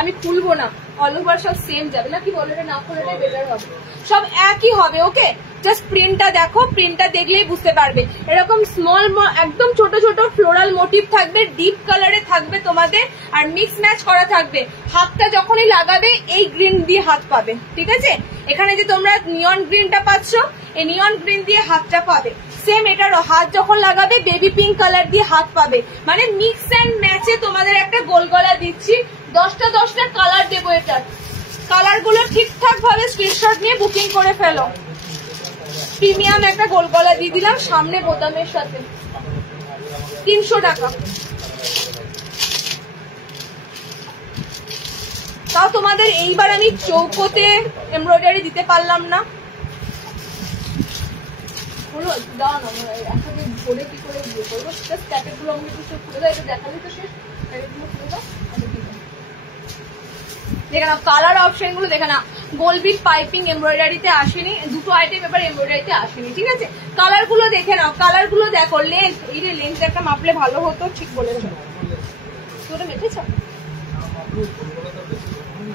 আমি খুলবো না, অল ওভার সব সেম যাবে না, কি বলো, এটা না খুললে বেটার হবে, সব একই হবে। ওকে, জাস্ট প্রিন্টটা দেখো, প্রিন্টটা দেখলেই বুঝতে পারবে, এরকম স্মল একদম ছোট ছোট ফ্লোরাল মোটিভ থাকবে, ডিপ কালারে থাকবে তোমাদের, আর মিক্স ম্যাচ করা থাকবে। হাতটা যখনই লাগাবে এই গ্রিন দিয়ে হাত পাবে, ঠিক আছে, এখানে যে তোমরা নিয়ন গ্রিনটা পাচ্ছ, এই নিয়ন গ্রিন দিয়ে হাতটা পাবে, সেম এটারও হাত যখন লাগাবে বেবি পিঙ্ক কালার দিয়ে হাত পাবে, মানে মিক্স অ্যান্ড ম্যাচে তোমাদের একটা গোল গলা দিচ্ছি। 10টা কালার দেবো, এটার কালার গুলো ঠিকঠাক ভাবে স্ক্রিনশট নিয়ে বুকিং করে ফেলো। প্রিমিয়াম একটা গোল গলা দিয়ে দিলাম সামনে বোতামের সাথে, 300 টাকা। তাও তোমাদের এইবার আমি চৌকোতে এমব্রয়ডারি দিতে পারলাম না, হলো দাও না, একসাথে বলে কি করে ইয়ে করবো, জাস্ট প্যাকেট গুলো আমাকে একটু খুলে দাও, এটা দেখালে তো শেষ, প্যাকেট গুলো খুলে দাও, দেখে নাও কালার অপশন গুলো, দেখে নাও গোলবিট পাইপিং এমব্রয়ডারিতে আসেনি, দুটো আইটেম এবার এমব্রয়ডারিতে আসেনি, ঠিক আছে, কালার গুলো দেখে নাও, কালার গুলো দেখো, লেন্থ, এই যে লেন্থ একটা মাপলে ভালো হতো, ঠিক বলেছো, তোরা মেপেছ,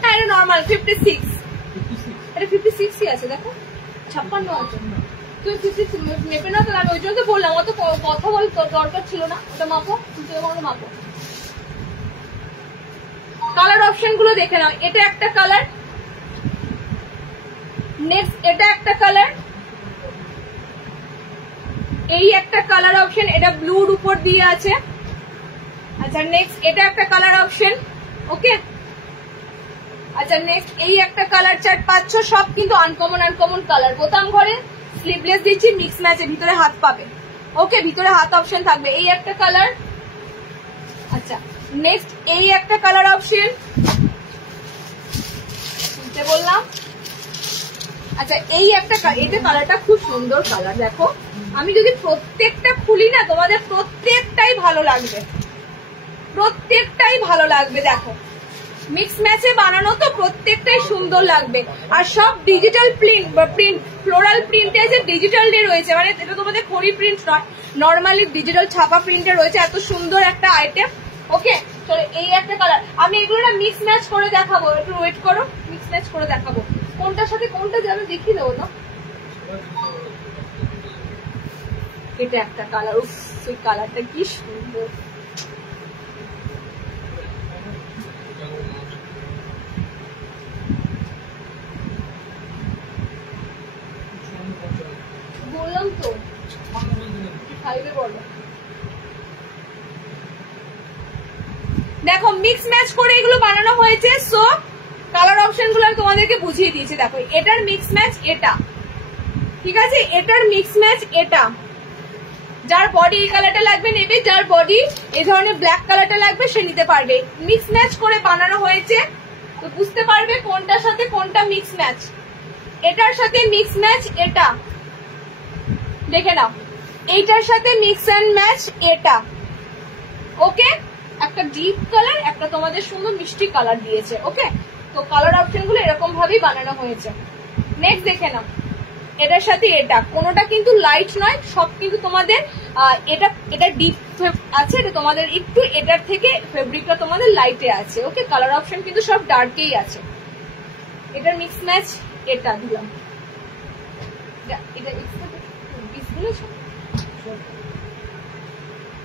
হ্যাঁ এটা নর্মাল 56, এটা 56ই আছে, দেখো 56 আছে, তুমি 56 মেপে নাও, তাহলে আমি ওই জন্য তো বললাম, অত কথা বল দরকার ছিল না, ওটা মাপো, তুমি ওটা মাপো, কালার অপশন গুলো দেখে নাও। এটা একটা কালার, নেক্সট এটা একটা কালার, এই একটা কালার অপশন, এটা ব্লুর উপর দিয়ে আছে। আচ্ছা নেক্সট এটা একটা কালার অপশন, ওকে। আচ্ছা নেক্সট এই একটা কালার চার্ট পাচ্ছ, সব কিন্তু আনকমন আনকমন কালার। বোতাম ঘরে স্লিভলেস দিচ্ছি, মিক্স ম্যাচে, ভিতরে হাত পাবে, ওকে, ভিতরে হাত অপশন থাকবে। এই একটা কালার। আচ্ছা নেক্সট এই একটা কালার অপশন বললাম। আচ্ছা এই একটা, এটা কালারটা খুব সুন্দর কালার, দেখো আমি যদি প্রত্যেকটা খুলি না তোমাদের প্রত্যেকটাই ভালো লাগবে, প্রত্যেকটাই ভালো লাগবে। দেখো মিক্স ম্যাচে বানানো তো প্রত্যেকটাই সুন্দর লাগবে। আর সব ডিজিটাল প্রিন্ট বা প্রিন্ট, ফ্লোরাল প্রিন্টে যে ডিজিটাল ডে রয়েছে, মানে এটা তোমাদের খড়ি প্রিন্ট নয়, নর্মালি ডিজিটাল ছাপা প্রিন্টে রয়েছে। এত সুন্দর একটা আইটেম, ওকে। চলো এই একটা কালার, আমি এগুলো না মিক্স ম্যাচ করে দেখাবো, একটু ওয়েট করো, মিক্স ম্যাচ করে দেখাবো কোনটার সাথে কোনটা যাবে দেখিয়ে দেবো না। এটা একটা কালার, উফ ওই কালারটা কি সুন্দর। বললাম তো খাইবে বলো। দেখো মিক্স ম্যাচ করে এগুলো বানানো হয়েছে। সো কালার অপশন গুলো তোমাদেরকে বুঝিয়ে দিয়েছে। দেখো এটার মিক্স ম্যাচ এটা, ঠিক আছে, এটার মিক্স ম্যাচ এটা। যার বডি এই কালারটা লাগবে নেবে, যার বডি এই ধরনের ব্ল্যাক কালারটা লাগবে সে নিতে পারবে। মিক্স ম্যাচ করে বানানো হয়েছে, তো বুঝতে পারবে কোনটার সাথে কোনটা মিক্স ম্যাচ। এটার সাথে মিক্স ম্যাচ এটা, দেখে নাও, এইটার সাথে মিক্স অ্যান্ড ম্যাচ এটা, ওকে। একটা ডিপ কালার, একটা তোমাদের সুন্দর মিষ্টি কালার দিয়েছে, ওকে। তো কালার অপশন গুলো এরকম ভাবেই বানানো হয়েছে। নেক্সট দেখে নাও, এটার সাথে এটা, কোনোটা কিন্তু লাইট নয়, সব কিন্তু তোমাদের এটা ডিপ আছে, এটা তোমাদের একটু এটার থেকে ফেব্রিকটা তোমাদের লাইটে আছে, ওকে। কালার অপশন কিন্তু সব ডার্কেই আছে। এটার মিক্স ম্যাচ এটা দিলাম,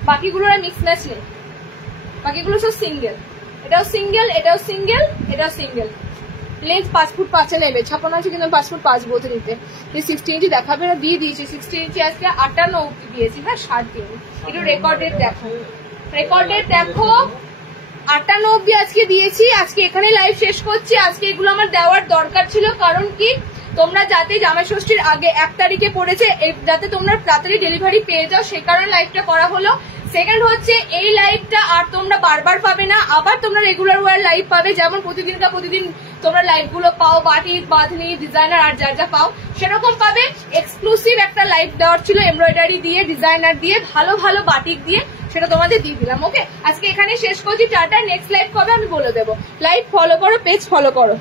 বাকিগুলোর মিক্স ম্যাচ নেই, বাকিগুলো সব সিঙ্গেল। এটাও সিঙ্গেল, এটাও সিঙ্গেল, এটাও সিঙ্গেল। লেন্থ 5 ফুট 5 নেবে, 56 আছে কিন্তু 5 ফুট 5 বলতে নিতে। 60 ইঞ্চি দেখাবে না, দিয়ে দিয়েছি 60 ইঞ্চি, আজকে 58 অব্দি দিয়েছি, হ্যাঁ 60 দিন। একটু রেকর্ডের দেখো, রেকর্ডের দেখো 58 অব্দি আজকে দিয়েছি। আজকে এখানে লাইভ শেষ করছি। আজকে এগুলো আমার দেওয়ার দরকার ছিল, কারণ কি তোমরা যাতে জামাই ষষ্ঠীর আগে 1 তারিখে পড়েছে, যাতে তোমরা তাড়াতাড়ি ডেলিভারি পেয়ে যাও, সেই কারণে লাইভটা করা হলো। সেকেন্ড হচ্ছে এই লাইভটা আর তোমরা বারবার পাবে না, আবার তোমরা রেগুলার ওয়ার লাইভ পাবে। যেমন প্রতিদিন তোমরা লাইভ গুলো পাও, বাটিক, বাঁধনি, ডিজাইনার আর যা যা পাও সেরকম পাবে। এক্সক্লুসিভ একটা লাইভ দেওয়ার ছিল, এমব্রয়ডারি দিয়ে, ডিজাইনার দিয়ে, ভালো ভালো বাটিক দিয়ে, সেটা তোমাদের দিয়ে দিলাম, ওকে। আজকে এখানে শেষ করছি, টাটা। নেক্সট লাইভ কবে আমি বলে দেবো। লাইভ ফলো করো, পেজ ফলো করো।